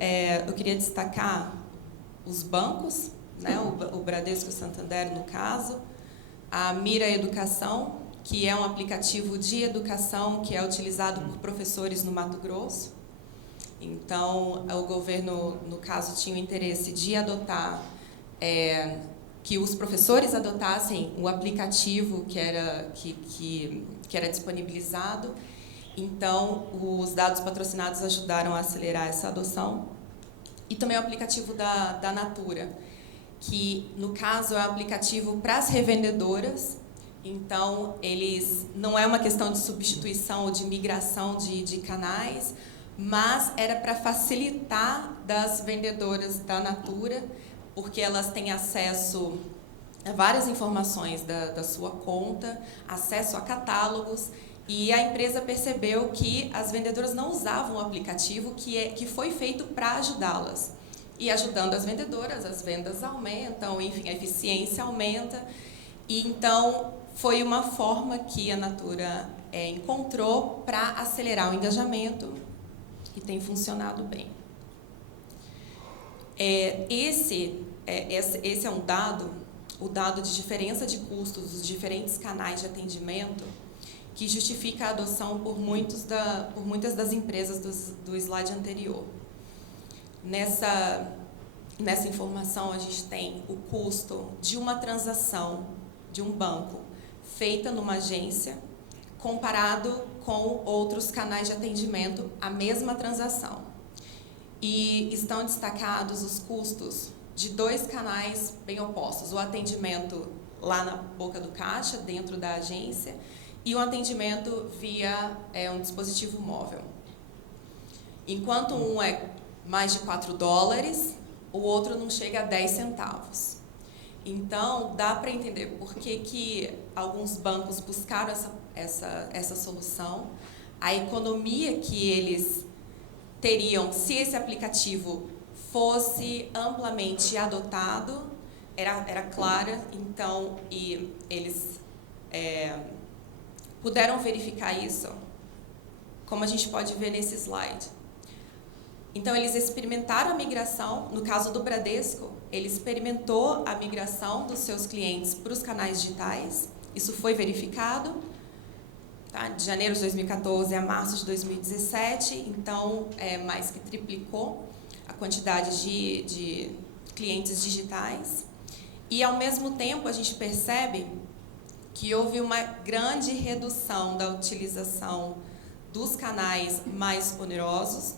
eu queria destacar os bancos, né, o Bradesco Santander, no caso, a Mira Educação, que é um aplicativo de educação que é utilizado por professores no Mato Grosso. Então, o governo, no caso, tinha o interesse de adotar, que os professores adotassem o aplicativo que era disponibilizado. Então, os dados patrocinados ajudaram a acelerar essa adoção. E também o aplicativo da Natura, que, no caso, é um aplicativo para as revendedoras. Então, não é uma questão de substituição ou de migração de canais, mas era para facilitar das vendedoras da Natura, porque elas têm acesso a várias informações da sua conta, acesso a catálogos, e a empresa percebeu que as vendedoras não usavam o aplicativo que foi feito para ajudá-las. E ajudando as vendedoras, as vendas aumentam, enfim, a eficiência aumenta. E então, foi uma forma que a Natura encontrou para acelerar o engajamento, e tem funcionado bem. Esse é um dado, o dado de diferença de custos dos diferentes canais de atendimento, que justifica a adoção por muitas das empresas do slide anterior. Nessa informação, a gente tem o custo de uma transação de um banco feita numa agência, comparado com outros canais de atendimento, a mesma transação. E estão destacados os custos de 2 canais bem opostos: o atendimento lá na boca do caixa, dentro da agência, e o atendimento via um dispositivo móvel. Enquanto um é mais de $4, o outro não chega a 10 centavos. Então, dá para entender por que alguns bancos buscaram essa solução, a economia que eles teriam se esse aplicativo fosse amplamente adotado era clara. Então, e eles puderam verificar isso, como a gente pode ver nesse slide. Então, eles experimentaram a migração. No caso do Bradesco, ele experimentou a migração dos seus clientes para os canais digitais. Isso foi verificado, tá? De janeiro de 2014 a março de 2017. Então, mais que triplicou a quantidade de clientes digitais. E, ao mesmo tempo, a gente percebe que houve uma grande redução da utilização dos canais mais onerosos,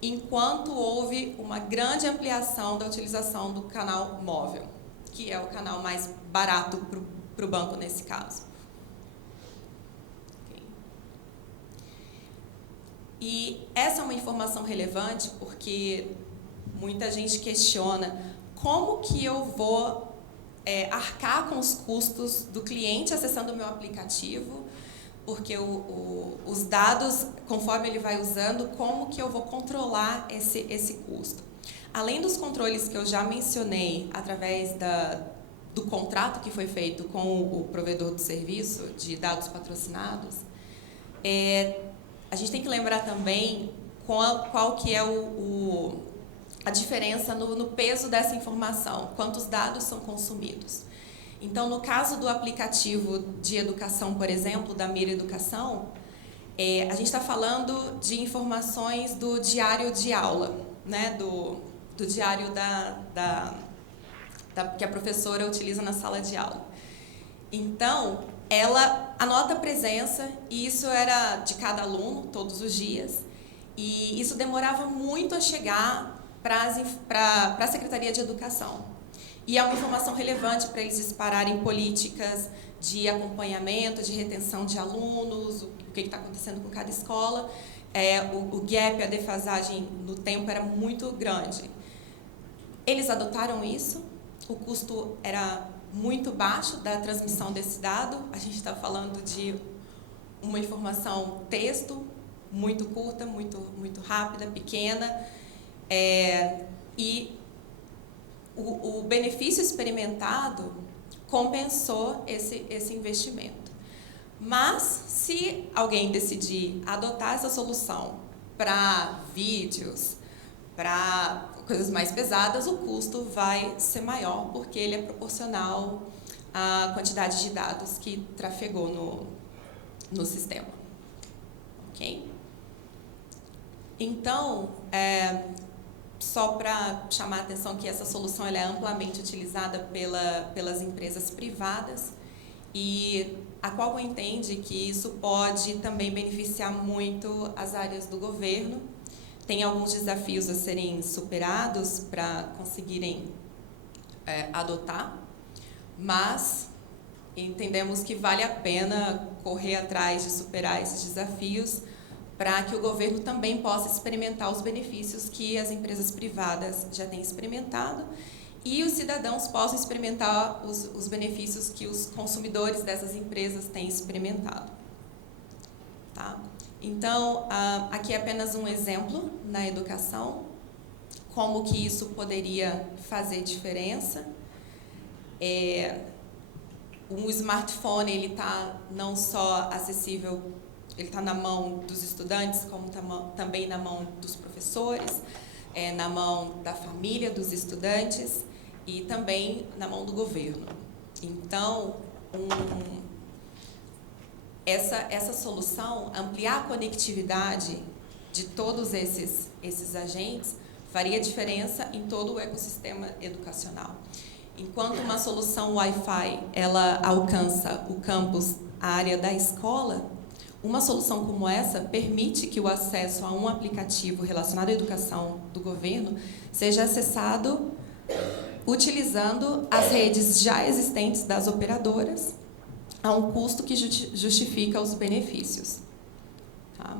enquanto houve uma grande ampliação da utilização do canal móvel, que é o canal mais barato para o banco nesse caso. Okay. E essa é uma informação relevante porque muita gente questiona como que eu vou arcar com os custos do cliente acessando o meu aplicativo, porque os dados, conforme ele vai usando, como que eu vou controlar esse custo. Além dos controles que eu já mencionei através do contrato que foi feito com o provedor do serviço de dados patrocinados, a gente tem que lembrar também qual que é a diferença no peso dessa informação, quantos dados são consumidos. Então, no caso do aplicativo de educação, por exemplo, da Mira Educação, a gente está falando de informações do diário de aula, né? do diário que a professora utiliza na sala de aula. Então, ela anota a presença, e isso era de cada aluno, todos os dias, e isso demorava muito a chegar para a Secretaria de Educação. E é uma informação relevante para eles dispararem políticas de acompanhamento, de retenção de alunos, o que está acontecendo com cada escola. O gap, a defasagem no tempo era muito grande. Eles adotaram isso, o custo era muito baixo da transmissão desse dado. A gente está falando de uma informação texto, muito curta, muito rápida, pequena. E o benefício experimentado compensou esse investimento. Mas, se alguém decidir adotar essa solução para vídeos, para coisas mais pesadas, o custo vai ser maior, porque ele é proporcional à quantidade de dados que trafegou no sistema. Ok? Então, só para chamar a atenção que essa solução ela é amplamente utilizada pelas empresas privadas e a Qualcomm entende que isso pode também beneficiar muito as áreas do governo. Tem alguns desafios a serem superados para conseguirem adotar, mas entendemos que vale a pena correr atrás de superar esses desafios para que o governo também possa experimentar os benefícios que as empresas privadas já têm experimentado e os cidadãos possam experimentar os benefícios que os consumidores dessas empresas têm experimentado. Tá? Então, aqui é apenas um exemplo na educação, como que isso poderia fazer diferença. Um smartphone, ele está não só acessível, ele está na mão dos estudantes, como também na mão dos professores, na mão da família dos estudantes e também na mão do governo. Então, essa solução, ampliar a conectividade de todos esses agentes, faria diferença em todo o ecossistema educacional. Enquanto uma solução Wi-Fi ela alcança o campus, a área da escola, uma solução como essa permite que o acesso a um aplicativo relacionado à educação do governo seja acessado utilizando as redes já existentes das operadoras a um custo que justifica os benefícios. Tá?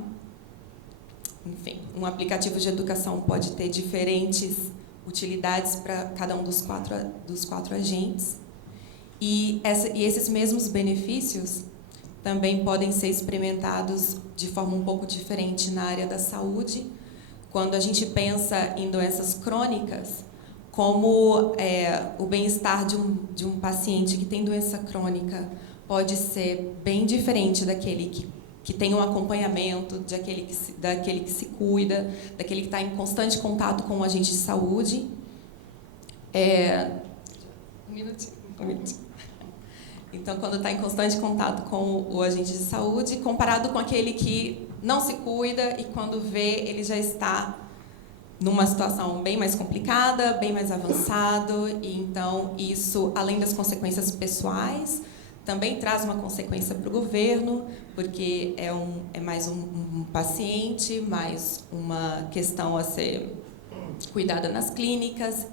Enfim, um aplicativo de educação pode ter diferentes utilidades para cada um dos quatro agentes e esses mesmos benefícios também podem ser experimentados de forma um pouco diferente na área da saúde, quando a gente pensa em doenças crônicas, como o bem-estar de um paciente que tem doença crônica pode ser bem diferente daquele que tem um acompanhamento, daquele que se cuida, daquele que está em constante contato com o agente de saúde. Um minutinho. Então, quando está em constante contato com o agente de saúde, comparado com aquele que não se cuida e quando vê, ele já está numa situação bem mais complicada, bem mais avançado, e então isso, além das consequências pessoais, também traz uma consequência para o governo, porque é mais um paciente, mais uma questão a ser cuidada nas clínicas,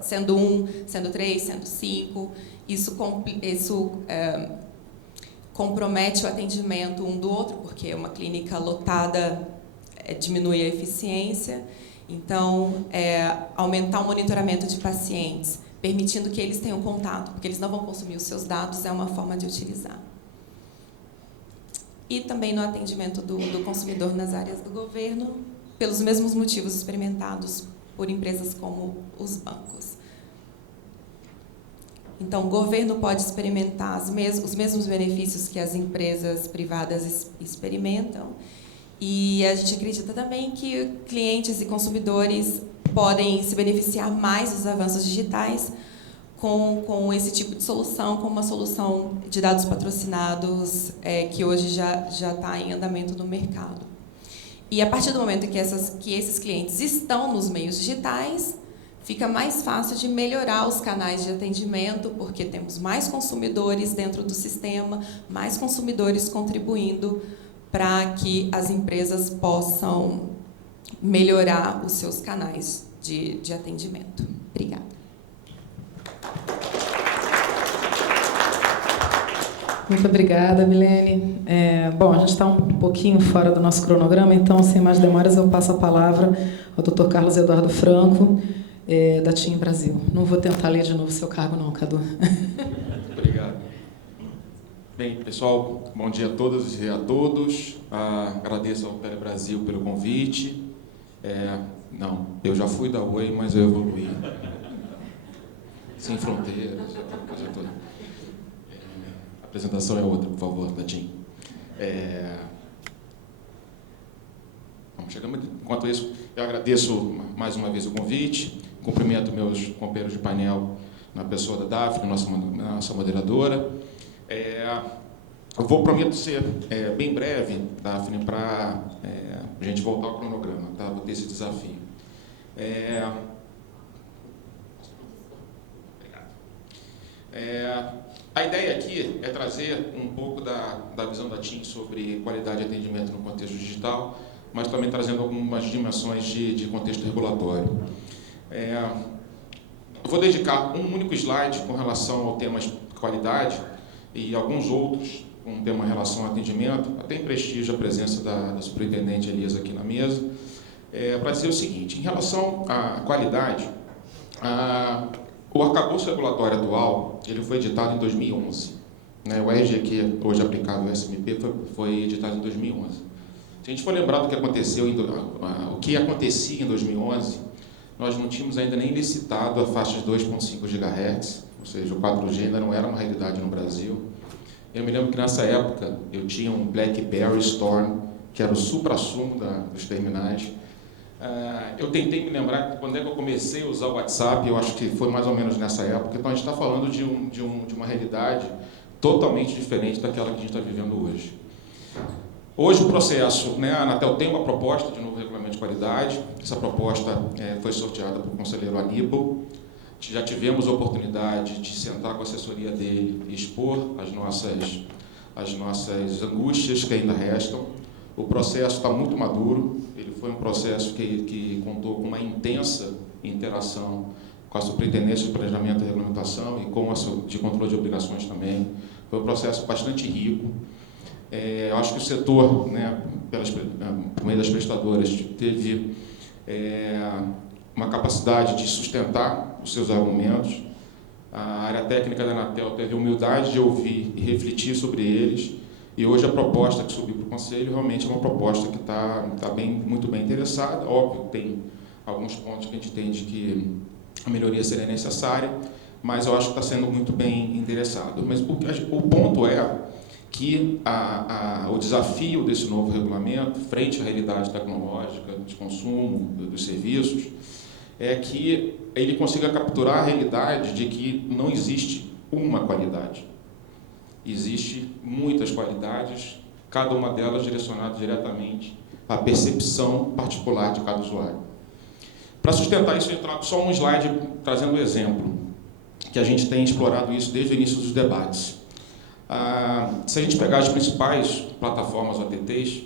sendo 1, sendo 3, sendo 5. Isso compromete o atendimento um do outro, porque uma clínica lotada diminui a eficiência. Então, aumentar o monitoramento de pacientes, permitindo que eles tenham contato, porque eles não vão consumir os seus dados, é uma forma de utilizar. E também no atendimento do consumidor nas áreas do governo, pelos mesmos motivos experimentados por empresas como os bancos. Então, o governo pode experimentar os mesmos benefícios que as empresas privadas experimentam, e a gente acredita também que clientes e consumidores podem se beneficiar mais dos avanços digitais com esse tipo de solução, com uma solução de dados patrocinados que hoje já está em andamento no mercado. E a partir do momento que esses clientes estão nos meios digitais, fica mais fácil de melhorar os canais de atendimento, porque temos mais consumidores dentro do sistema, mais consumidores contribuindo para que as empresas possam melhorar os seus canais de atendimento. Obrigada. Muito obrigada, Milene. Bom, a gente está um pouquinho fora do nosso cronograma, então, sem mais demoras, eu passo a palavra ao Dr. Carlos Eduardo Franco, da TIM Brasil. Não vou tentar ler de novo o seu cargo, não, Cadu. Obrigado. Bem, pessoal, bom dia a todas e a todos. Agradeço ao Telebrasil pelo convite. Não, eu já fui da Oi, mas eu evoluí. Sem fronteiras, aquela coisa toda. A apresentação é outra, por favor, Datim. Chegamos. Enquanto isso, eu agradeço mais uma vez o convite, cumprimento meus companheiros de painel na pessoa da Daphne, nossa moderadora. Eu prometo ser bem breve, Daphne, para a gente voltar ao cronograma, tá? Vou ter esse desafio. Obrigado. A ideia aqui é trazer um pouco da visão da TIM sobre qualidade de atendimento no contexto digital, mas também trazendo algumas dimensões de contexto regulatório. Eu vou dedicar um único slide com relação ao tema qualidade e alguns outros com um tema em relação ao atendimento, até em prestígio a presença da superintendente Elisa aqui na mesa, para dizer o seguinte: em relação à qualidade, o arcabouço regulatório atual ele foi editado em 2011. Né? O RGQ, hoje aplicado ao SMP, foi editado em 2011. Se a gente for lembrar do que aconteceu, o que acontecia em 2011, nós não tínhamos ainda nem licitado a faixa de 2,5 GHz, ou seja, o 4G ainda não era uma realidade no Brasil. Eu me lembro que nessa época eu tinha um BlackBerry Storm, que era o supra-sumo dos terminais. Eu tentei me lembrar que quando é que eu comecei a usar o WhatsApp, eu acho que foi mais ou menos nessa época. Então a gente está falando de uma realidade totalmente diferente daquela que a gente está vivendo hoje. Hoje o processo, né, a Anatel tem uma proposta de novo regulamento de qualidade. Essa proposta foi sorteada pelo conselheiro Aníbal. Já tivemos a oportunidade de sentar com a assessoria dele e expor as nossas angústias que ainda restam. O processo está muito maduro. Ele foi um processo que contou com uma intensa interação com a Superintendência de Planejamento e Regulamentação e com a de Controle de Obrigações também. Foi um processo bastante rico. Eu acho que o setor, né, por meio das prestadoras, teve uma capacidade de sustentar os seus argumentos. A área técnica da Anatel teve a humildade de ouvir e refletir sobre eles. E hoje a proposta que subiu para o Conselho realmente é uma proposta que está muito bem interessada. Óbvio, tem alguns pontos que a gente entende que a melhoria seria necessária, mas eu acho que está sendo muito bem endereçado. Mas o ponto é que o desafio desse novo regulamento, frente à realidade tecnológica, de consumo dos serviços, é que ele consiga capturar a realidade de que não existe uma qualidade. Existe muitas qualidades, cada uma delas direcionada diretamente à percepção particular de cada usuário. Para sustentar isso, eu trago só um slide trazendo um exemplo, que a gente tem explorado isso desde o início dos debates. Se a gente pegar as principais plataformas OTTs,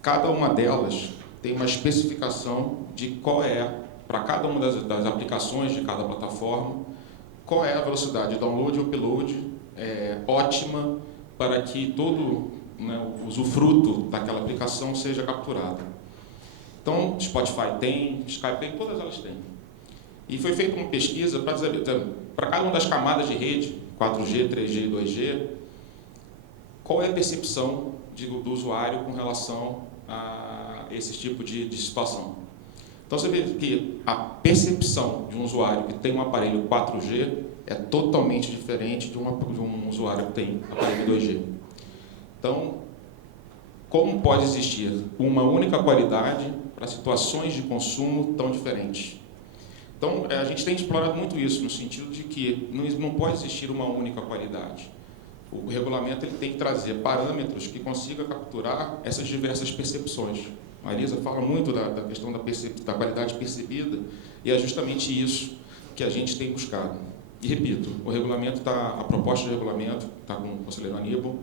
cada uma delas tem uma especificação de qual é, para cada uma das aplicações de cada plataforma, qual é a velocidade de download e upload ótima para que todo, né, o usufruto daquela aplicação seja capturado. Então, Spotify tem, Skype tem, todas elas têm. E foi feita uma pesquisa para cada uma das camadas de rede, 4G, 3G e 2G, qual é a percepção do usuário com relação a esse tipo de situação. Então, você vê que a percepção de um usuário que tem um aparelho 4G é totalmente diferente de um usuário que tem aparelho 2G. Então, como pode existir uma única qualidade para situações de consumo tão diferentes? Então, a gente tem explorado muito isso, no sentido de que não pode existir uma única qualidade. O regulamento ele tem que trazer parâmetros que consigam capturar essas diversas percepções. A Elisa fala muito da questão da qualidade percebida, e é justamente isso que a gente tem buscado. E repito, a proposta de regulamento está com o conselheiro Aníbal,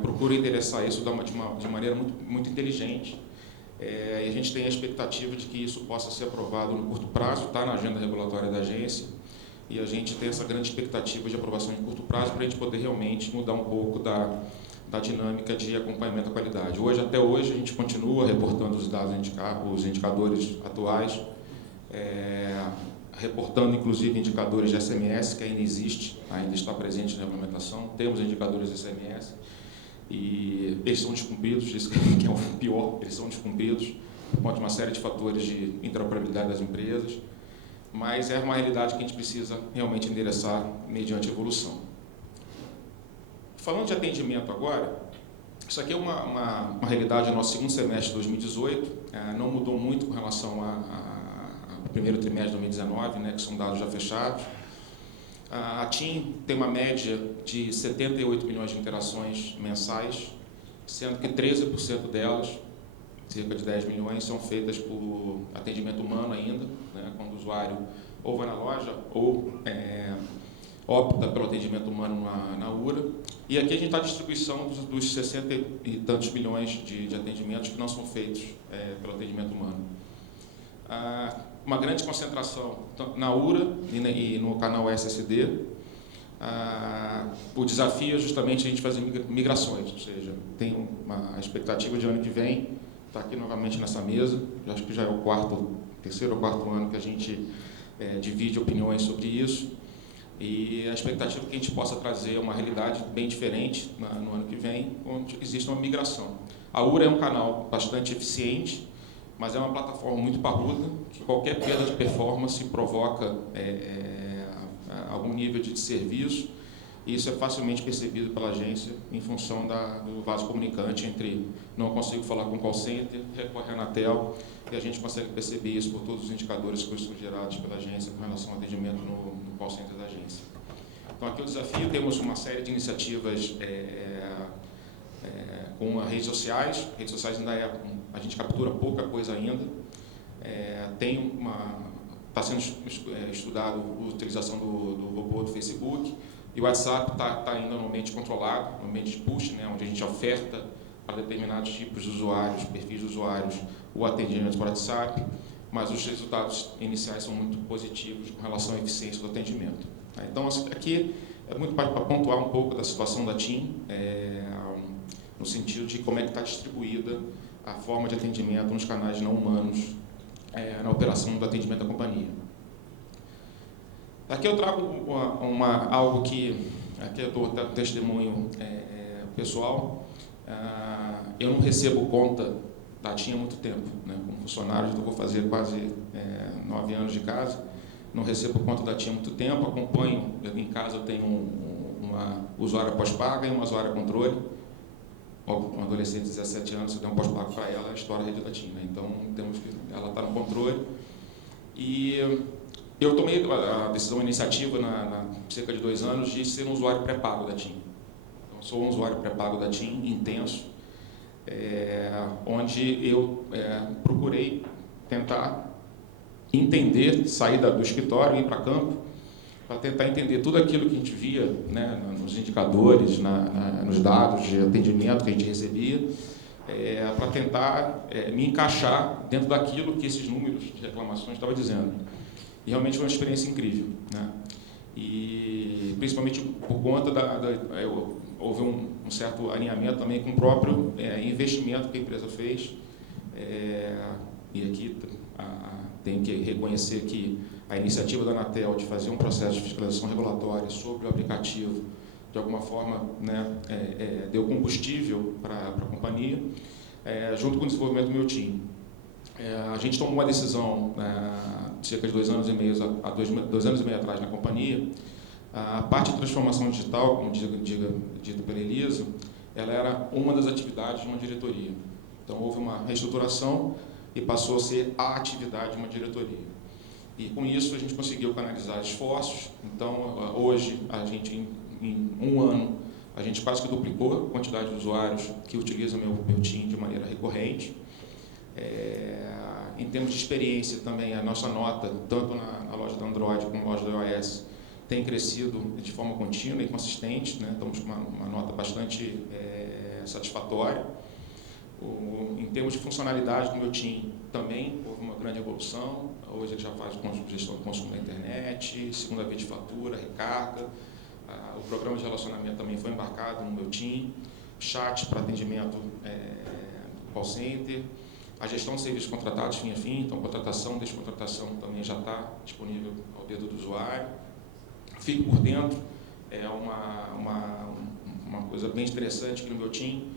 procura endereçar isso de maneira muito inteligente, e a gente tem a expectativa de que isso possa ser aprovado no curto prazo, está na agenda regulatória da agência, e a gente tem essa grande expectativa de aprovação em curto prazo para a gente poder realmente mudar um pouco da dinâmica de acompanhamento da qualidade. Até hoje, a gente continua reportando os dados, os indicadores atuais, reportando, inclusive, indicadores de SMS, que ainda existe, ainda está presente na regulamentação. Temos indicadores de SMS, e eles são descumpridos, isso que é o pior, eles são descumpridos. por conta de uma série de fatores de interoperabilidade das empresas, mas é uma realidade que a gente precisa realmente endereçar mediante evolução. Falando de atendimento agora, isso aqui é uma realidade do nosso segundo semestre de 2018, não mudou muito com relação ao primeiro trimestre de 2019, né, que são dados já fechados. A TIM tem uma média de 78 milhões de interações mensais, sendo que 13% delas, cerca de 10 milhões, são feitas por atendimento humano ainda, né, quando o usuário ou vai na loja ou opta pelo atendimento humano na URA. E aqui a gente está a distribuição dos 60 e tantos milhões de atendimentos que não são feitos pelo atendimento humano. Uma grande concentração na URA e no canal SSD. O desafio é justamente a gente fazer migrações, ou seja, tem uma expectativa de ano que vem estar aqui novamente nessa mesa. Eu acho que já é o terceiro ou quarto ano que a gente divide opiniões sobre isso. E a expectativa é que a gente possa trazer uma realidade bem diferente no ano que vem, onde existe uma migração. A URA é um canal bastante eficiente, mas é uma plataforma muito parruda, que qualquer perda de performance provoca algum nível de serviço, e isso é facilmente percebido pela agência em função do vaso comunicante entre não consigo falar com o call center, recorrer à Anatel, e a gente consegue perceber isso por todos os indicadores que são gerados pela agência com relação ao atendimento no call center da agência. Então, aqui o desafio, temos uma série de iniciativas com as redes sociais. Redes sociais ainda a gente captura pouca coisa ainda. Está sendo estudado a utilização do robô do Facebook, e o WhatsApp está ainda no ambiente controlado, no ambiente de push, né, onde a gente oferta para determinados tipos de usuários, perfis de usuários, o atendimento por WhatsApp, mas os resultados iniciais são muito positivos com relação à eficiência do atendimento. Então, aqui é muito para pontuar um pouco da situação da TIM, no sentido de como é que está distribuída a forma de atendimento nos canais não humanos na operação do atendimento da companhia. Aqui eu trago algo que aqui eu dou testemunho pessoal. Eu não recebo conta da TIM há muito tempo, né? Como funcionário, eu vou fazer quase 9 anos de casa, não recebo conta da TIM há muito tempo, acompanho, em casa eu tenho uma usuária pós-paga e uma usuária controle. Uma adolescente de 17 anos, você tem um pós-pago para ela, estoura a rede da TIM, né? Então ela está no controle. E eu tomei a decisão, a iniciativa, cerca de 2 anos, de ser um usuário pré-pago da TIM. Então, sou um usuário pré-pago da TIM, intenso, onde eu procurei tentar entender, sair do escritório e ir para campo, para tentar entender tudo aquilo que a gente via, né, nos indicadores, nos dados de atendimento que a gente recebia, para tentar me encaixar dentro daquilo que esses números de reclamações estavam dizendo. E realmente foi uma experiência incrível, né? E principalmente por conta houve um certo alinhamento também com o próprio investimento que a empresa fez. E aqui tem que reconhecer que a iniciativa da Anatel de fazer um processo de fiscalização regulatória sobre o aplicativo, de alguma forma, né, deu combustível para a companhia, junto com o desenvolvimento do meu time. A gente tomou uma decisão, cerca de 2 anos e meio, há 2 anos e meio atrás na companhia. A parte de transformação digital, como dito pela Elisa, ela era uma das atividades de uma diretoria. Então, houve uma reestruturação e passou a ser a atividade de uma diretoria. E com isso a gente conseguiu canalizar esforços. Então, hoje, a gente, em 1 ano, a gente quase que duplicou a quantidade de usuários que utilizam meu TIM de maneira recorrente. Em termos de experiência também, a nossa nota, tanto na loja do Android como na loja do iOS, tem crescido de forma contínua e consistente, né? Estamos com uma nota bastante satisfatória. Em termos de funcionalidade do meu TIM, também houve uma grande evolução. Hoje ele já faz gestão de consumo da internet, segunda via de fatura, recarga. O programa de relacionamento também foi embarcado no meu TIM. Chat para atendimento do call center. A gestão de serviços contratados fim a fim, então contratação, descontratação também já está disponível ao dedo do usuário. Fico por dentro, uma coisa bem interessante que no meu TIM,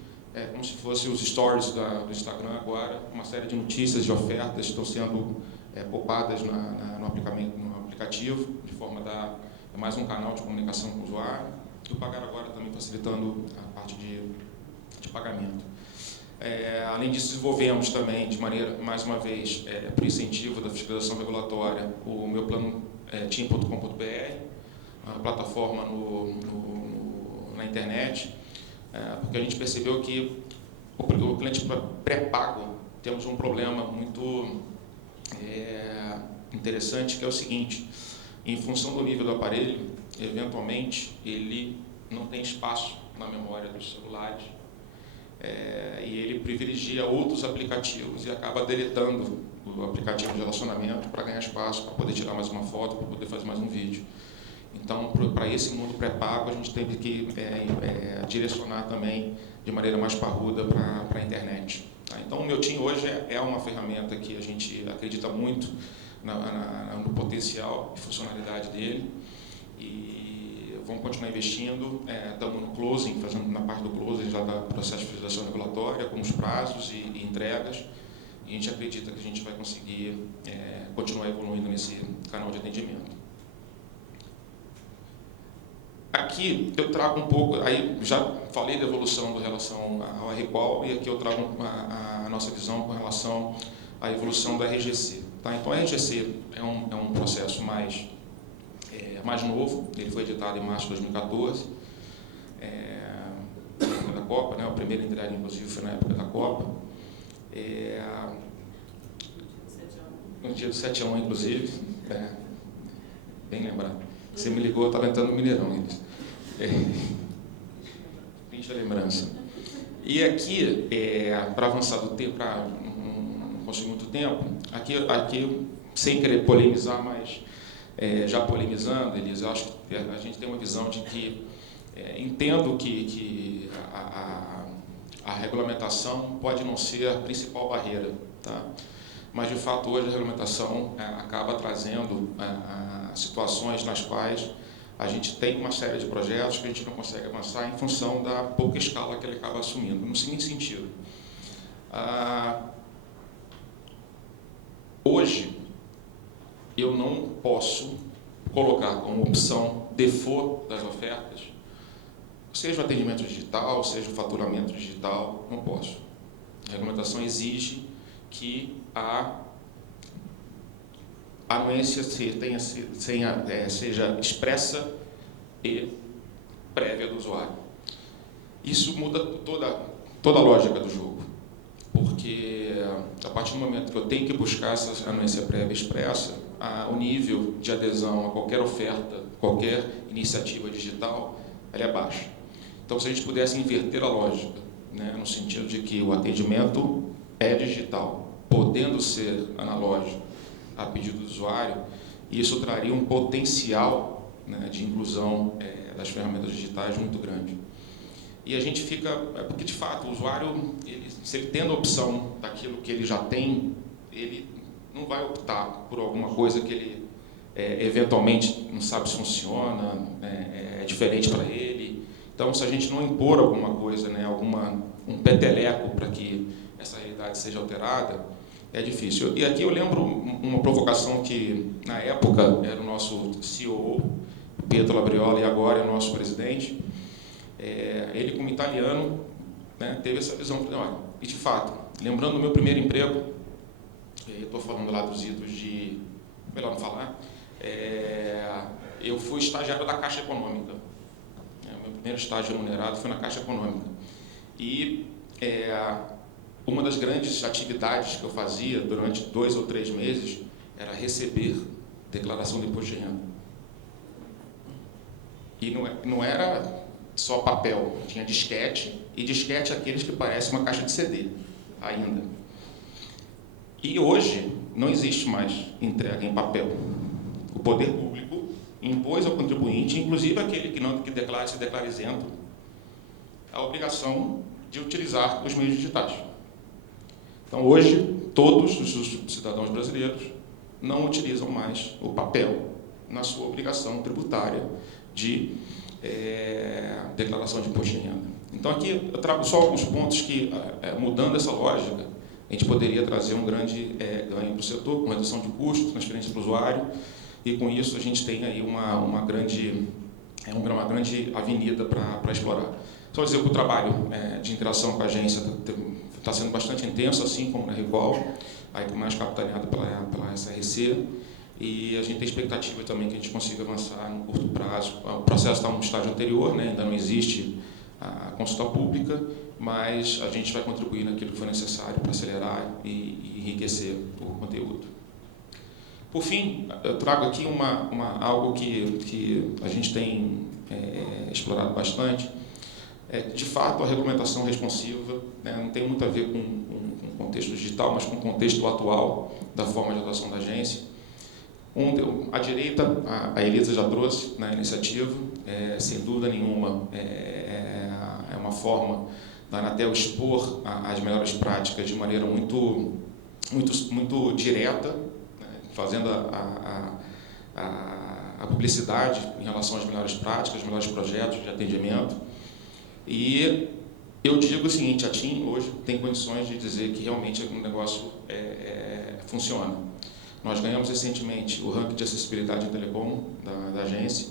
como se fosse os stories do Instagram agora, uma série de notícias e ofertas estão sendo poupadas no aplicativo, de forma a dar mais um canal de comunicação com o usuário, e o Pagar Agora também facilitando a parte de pagamento. Além disso, desenvolvemos também, de maneira, mais uma vez, por incentivo da fiscalização regulatória, o meu plano TIM.com.br, uma plataforma na internet, porque a gente percebeu que o cliente pré-pago temos um problema muito interessante, que é o seguinte: em função do nível do aparelho, eventualmente ele não tem espaço na memória dos celulares, e ele privilegia outros aplicativos e acaba deletando o aplicativo de relacionamento para ganhar espaço, para poder tirar mais uma foto, para poder fazer mais um vídeo. Então, para esse mundo pré-pago, a gente teve que direcionar também de maneira mais parruda para a internet. Tá? Então, o meu TIM hoje é uma ferramenta que a gente acredita muito no potencial e funcionalidade dele, e vamos continuar investindo. Estamos no closing, fazendo na parte do closing já da processo de fiscalização regulatória, com os prazos e entregas, e a gente acredita que a gente vai conseguir continuar evoluindo nesse canal de atendimento. Aqui eu trago um pouco, aí já falei da evolução em relação ao RQual, e aqui eu trago a nossa visão com relação à evolução da RGC. Tá? Então, a RGC é um processo mais novo, ele foi editado em março de 2014, na época da Copa, né? O primeiro entrega, inclusive, foi na época da Copa. No dia do 7-1, inclusive, bem lembrado. Você me ligou, eu estava entrando no Mineirão. Triste a lembrança. E aqui, para avançar do tempo, para não consumir muito tempo, aqui sem querer polemizar, mas já polemizando, Elisa, eu acho que a gente tem uma visão de que entendo que a regulamentação pode não ser a principal barreira, tá? Mas, de fato, hoje a regulamentação acaba trazendo situações nas quais a gente tem uma série de projetos que a gente não consegue avançar em função da pouca escala que ele acaba assumindo. No seguinte sentido, hoje eu não posso colocar como opção default das ofertas, seja o atendimento digital, seja o faturamento digital, não posso. A regulamentação exige que a anuência seja expressa e prévia do usuário. Isso muda toda a lógica do jogo, porque a partir do momento que eu tenho que buscar essa anuência prévia expressa, o nível de adesão a qualquer oferta, qualquer iniciativa digital, ela é baixa. Então, se a gente pudesse inverter a lógica, né, no sentido de que o atendimento é digital, podendo ser analógico a pedido do usuário, isso traria um potencial, né, de inclusão das ferramentas digitais muito grande. E a gente fica... porque, de fato, o usuário, se ele tendo a opção daquilo que ele já tem, ele não vai optar por alguma coisa que ele eventualmente não sabe se funciona, é diferente para ele. Então, se a gente não impor alguma coisa, né, um peteleco para que essa realidade seja alterada, é difícil. E aqui eu lembro uma provocação que, na época, era o nosso CEO, Pietro Labriola, e agora é o nosso presidente. Ele, como italiano, né, teve essa visão. Olha, e, de fato, lembrando do meu primeiro emprego, eu estou falando lá dos idos de... melhor não falar. Eu fui estagiário da Caixa Econômica. Meu primeiro estágio remunerado foi na Caixa Econômica. E uma das grandes atividades que eu fazia durante 2 ou 3 meses era receber declaração de imposto de renda. E não era só papel, tinha disquete, e disquete aqueles que parecem uma caixa de CD, ainda. E hoje não existe mais entrega em papel. O poder público impôs ao contribuinte, inclusive aquele que se declara isento, a obrigação de utilizar os meios digitais. Então, hoje, todos os cidadãos brasileiros não utilizam mais o papel na sua obrigação tributária de declaração de imposto de renda. Então, aqui eu trago só alguns pontos que, mudando essa lógica, a gente poderia trazer um grande ganho para o setor, com redução de custos, transferência para o usuário, e com isso a gente tem aí uma grande avenida para explorar. Só dizer que o trabalho de interação com a agência está sendo bastante intenso, assim como na Recall, aí mais capitaneado pela SRC, e a gente tem expectativa também que a gente consiga avançar no curto prazo. O processo está no estágio anterior, né? Ainda não existe a consulta pública, mas a gente vai contribuir naquilo que for necessário para acelerar e enriquecer o conteúdo. Por fim, eu trago aqui algo que a gente tem explorado bastante. De fato, a regulamentação responsiva, né, não tem muito a ver com o contexto digital, mas com o contexto atual da forma de atuação da agência. A direita, a Elisa já trouxe na iniciativa, sem dúvida nenhuma, é uma forma da Anatel expor as melhores práticas de maneira muito direta, né, fazendo a publicidade em relação às melhores práticas, aos melhores projetos de atendimento. E eu digo o seguinte, a TIM hoje tem condições de dizer que realmente o negócio funciona. Nós ganhamos recentemente o ranking de acessibilidade em telecom da agência,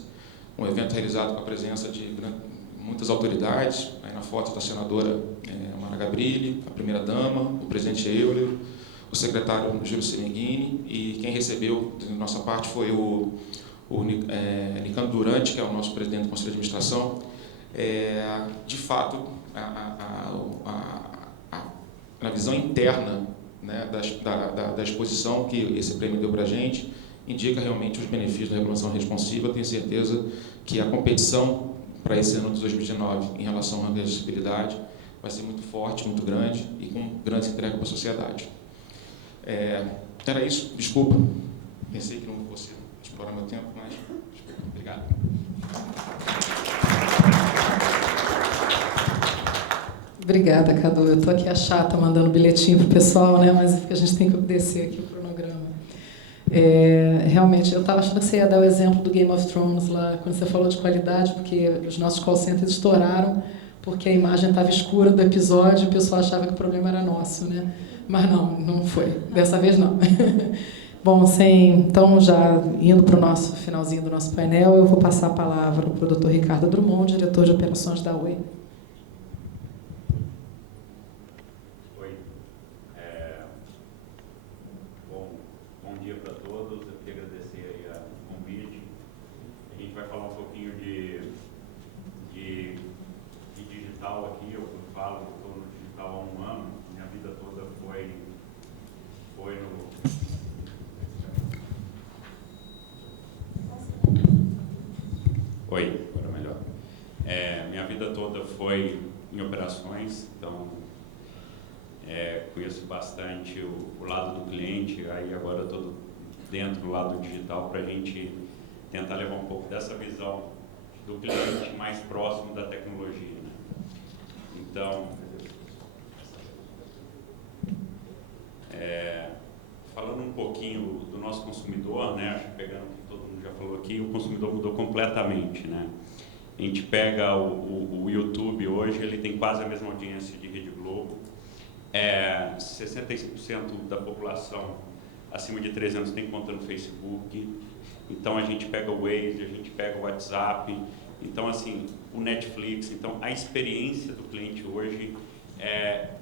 um evento realizado com a presença de muitas autoridades. Aí na foto está a senadora Mara Gabrilli, a primeira-dama, o presidente Euler, o secretário Júlio Serenghini, e quem recebeu da nossa parte foi o Nicandro Durante, que é o nosso presidente do Conselho de Administração. De fato, na visão interna, né, da exposição que esse prêmio deu para a gente, indica realmente os benefícios da regulação responsiva. Eu tenho certeza que a competição para esse ano de 2019 em relação à acessibilidade vai ser muito forte, muito grande e com grandes entregas para a sociedade. Era isso, desculpa, pensei que não fosse explorar meu tempo, mas obrigado. Obrigada, Cadu. Eu estou aqui a chata mandando bilhetinho para o pessoal, né? Mas a gente tem que obedecer aqui o cronograma. Realmente, eu estava achando que você ia dar o exemplo do Game of Thrones lá, quando você falou de qualidade, porque os nossos call centers estouraram, porque a imagem estava escura do episódio e o pessoal achava que o problema era nosso, né? Mas não foi. Dessa vez não. Bom, então, já indo para o nosso finalzinho do nosso painel, eu vou passar a palavra para o Dr. Ricardo Drummond, diretor de operações da Oi. Bom dia para todos. Eu queria agradecer aí o convite. A gente vai falar um pouquinho de digital aqui. Eu falo que estou no digital há 1 ano. Minha vida toda foi no... Oi, agora melhor. Minha vida toda foi em operações, então conheço bastante o lado do cliente, aí agora estou dentro do lado digital para a gente tentar levar um pouco dessa visão do cliente mais próximo da tecnologia, né? Então, falando um pouquinho do nosso consumidor, né? Acho que pegando o que todo mundo já falou aqui, o consumidor mudou completamente, né? A gente pega o YouTube hoje, ele tem quase a mesma audiência de Rede Globo. 65% da população acima de 13 anos tem conta no Facebook. Então a gente pega o Waze, a gente pega o WhatsApp, então assim, o Netflix. Então a experiência do cliente hoje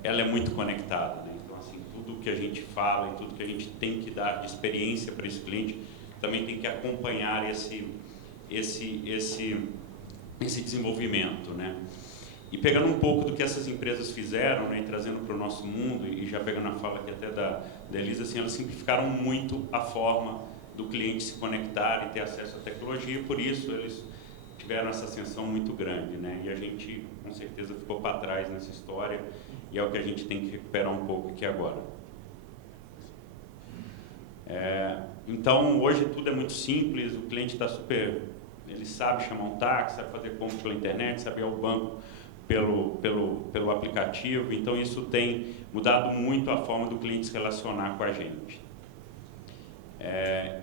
ela é muito conectada, né? Então assim, tudo que a gente fala e tudo que a gente tem que dar de experiência para esse cliente também tem que acompanhar esse desenvolvimento, né? E pegando um pouco do que essas empresas fizeram, né, e trazendo para o nosso mundo, e já pegando a fala aqui até da Elisa, assim, elas simplificaram muito a forma do cliente se conectar e ter acesso à tecnologia, e por isso eles tiveram essa ascensão muito grande, né? E a gente, com certeza, ficou para trás nessa história, e é o que a gente tem que recuperar um pouco aqui agora. Então, hoje tudo é muito simples, o cliente está super... Ele sabe chamar um táxi, sabe fazer compra pela internet, sabe ir ao banco pelo aplicativo. Então, isso tem mudado muito a forma do cliente se relacionar com a gente.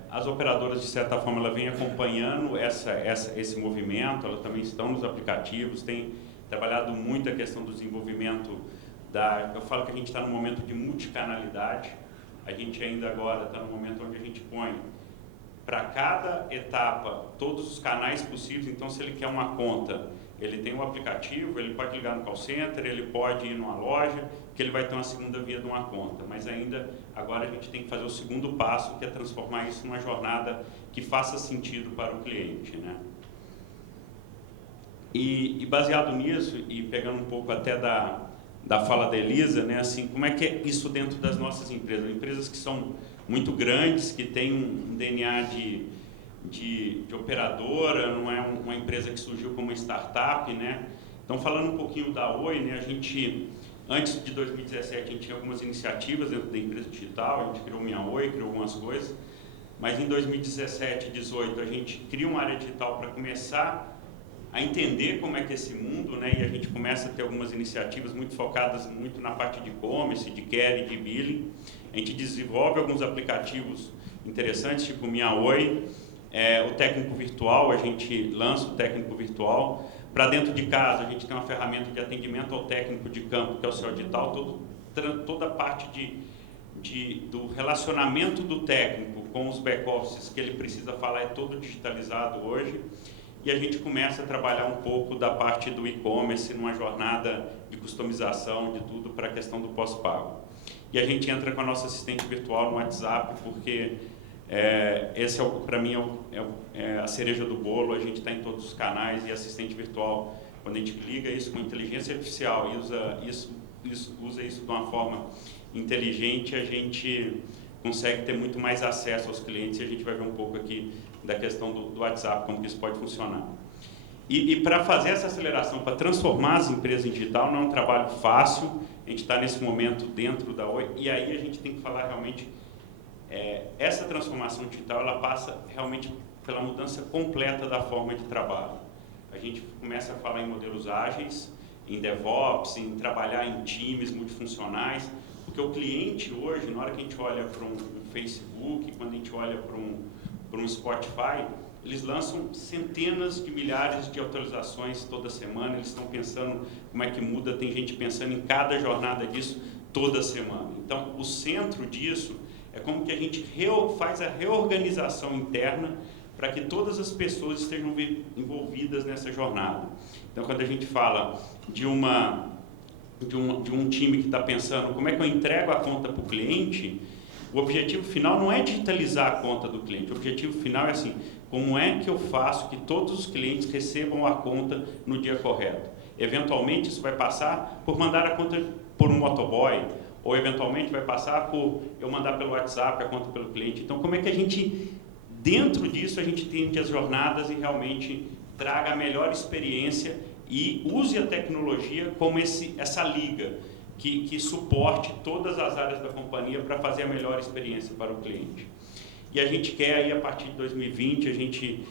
As operadoras, de certa forma, ela vem acompanhando esse movimento, elas também estão nos aplicativos, tem trabalhado muito a questão do desenvolvimento eu falo que a gente está num momento de multicanalidade. A gente ainda agora está num momento onde a gente põe para cada etapa todos os canais possíveis. Então, se ele quer uma conta, ele tem um aplicativo, ele pode ligar no call center, ele pode ir numa loja, que ele vai ter uma segunda via de uma conta. Mas ainda agora a gente tem que fazer o segundo passo, que é transformar isso numa jornada que faça sentido para o cliente, né? E baseado nisso, e pegando um pouco até da fala da Elisa, né, assim, como é que é isso dentro das nossas empresas? Empresas que são muito grandes, que têm um DNA de operadora, não é uma empresa que surgiu como uma startup, né? Então, falando um pouquinho da Oi, né, a gente, antes de 2017, a gente tinha algumas iniciativas dentro da empresa digital, a gente criou Minha Oi, criou algumas coisas, mas em 2017 e 2018 a gente cria uma área digital para começar a entender como é que é esse mundo, né? E a gente começa a ter algumas iniciativas muito focadas muito na parte de e-commerce, de care, de billing. A gente desenvolve alguns aplicativos interessantes, tipo Minha Oi, o técnico virtual, a gente lança o técnico virtual. Para dentro de casa, a gente tem uma ferramenta de atendimento ao técnico de campo, que é o Céu Digital, toda a parte do relacionamento do técnico com os back-offices que ele precisa falar é todo digitalizado hoje. E a gente começa a trabalhar um pouco da parte do e-commerce numa jornada de customização de tudo para a questão do pós-pago. E a gente entra com a nossa assistente virtual no WhatsApp, porque esse, para mim, é a cereja do bolo. A gente está em todos os canais e assistente virtual, quando a gente liga isso com inteligência artificial e usa isso de uma forma inteligente, a gente consegue ter muito mais acesso aos clientes, e a gente vai ver um pouco aqui da questão do WhatsApp, como que isso pode funcionar. E para fazer essa aceleração, para transformar as empresas em digital, não é um trabalho fácil. A gente está nesse momento dentro da Oi, e aí a gente tem que falar realmente, essa transformação digital, ela passa realmente pela mudança completa da forma de trabalho. A gente começa a falar em modelos ágeis, em DevOps, em trabalhar em times multifuncionais, porque o cliente hoje, na hora que a gente olha para um Facebook, quando a gente olha para um Spotify, eles lançam centenas de milhares de atualizações toda semana, eles estão pensando como é que muda, tem gente pensando em cada jornada disso toda semana. Então, o centro disso é como que a gente faz a reorganização interna para que todas as pessoas estejam envolvidas nessa jornada. Então, quando a gente fala de um time que está pensando como é que eu entrego a conta para o cliente, o objetivo final não é digitalizar a conta do cliente. O objetivo final é assim, como é que eu faço que todos os clientes recebam a conta no dia correto? Eventualmente, isso vai passar por mandar a conta por um motoboy, ou eventualmente vai passar por eu mandar pelo WhatsApp a conta pelo cliente. Então, como é que a gente, dentro disso, a gente tente as jornadas e realmente traga a melhor experiência e use a tecnologia como essa liga que suporte todas as áreas da companhia para fazer a melhor experiência para o cliente. E a gente quer, aí, a partir de 2020, a gente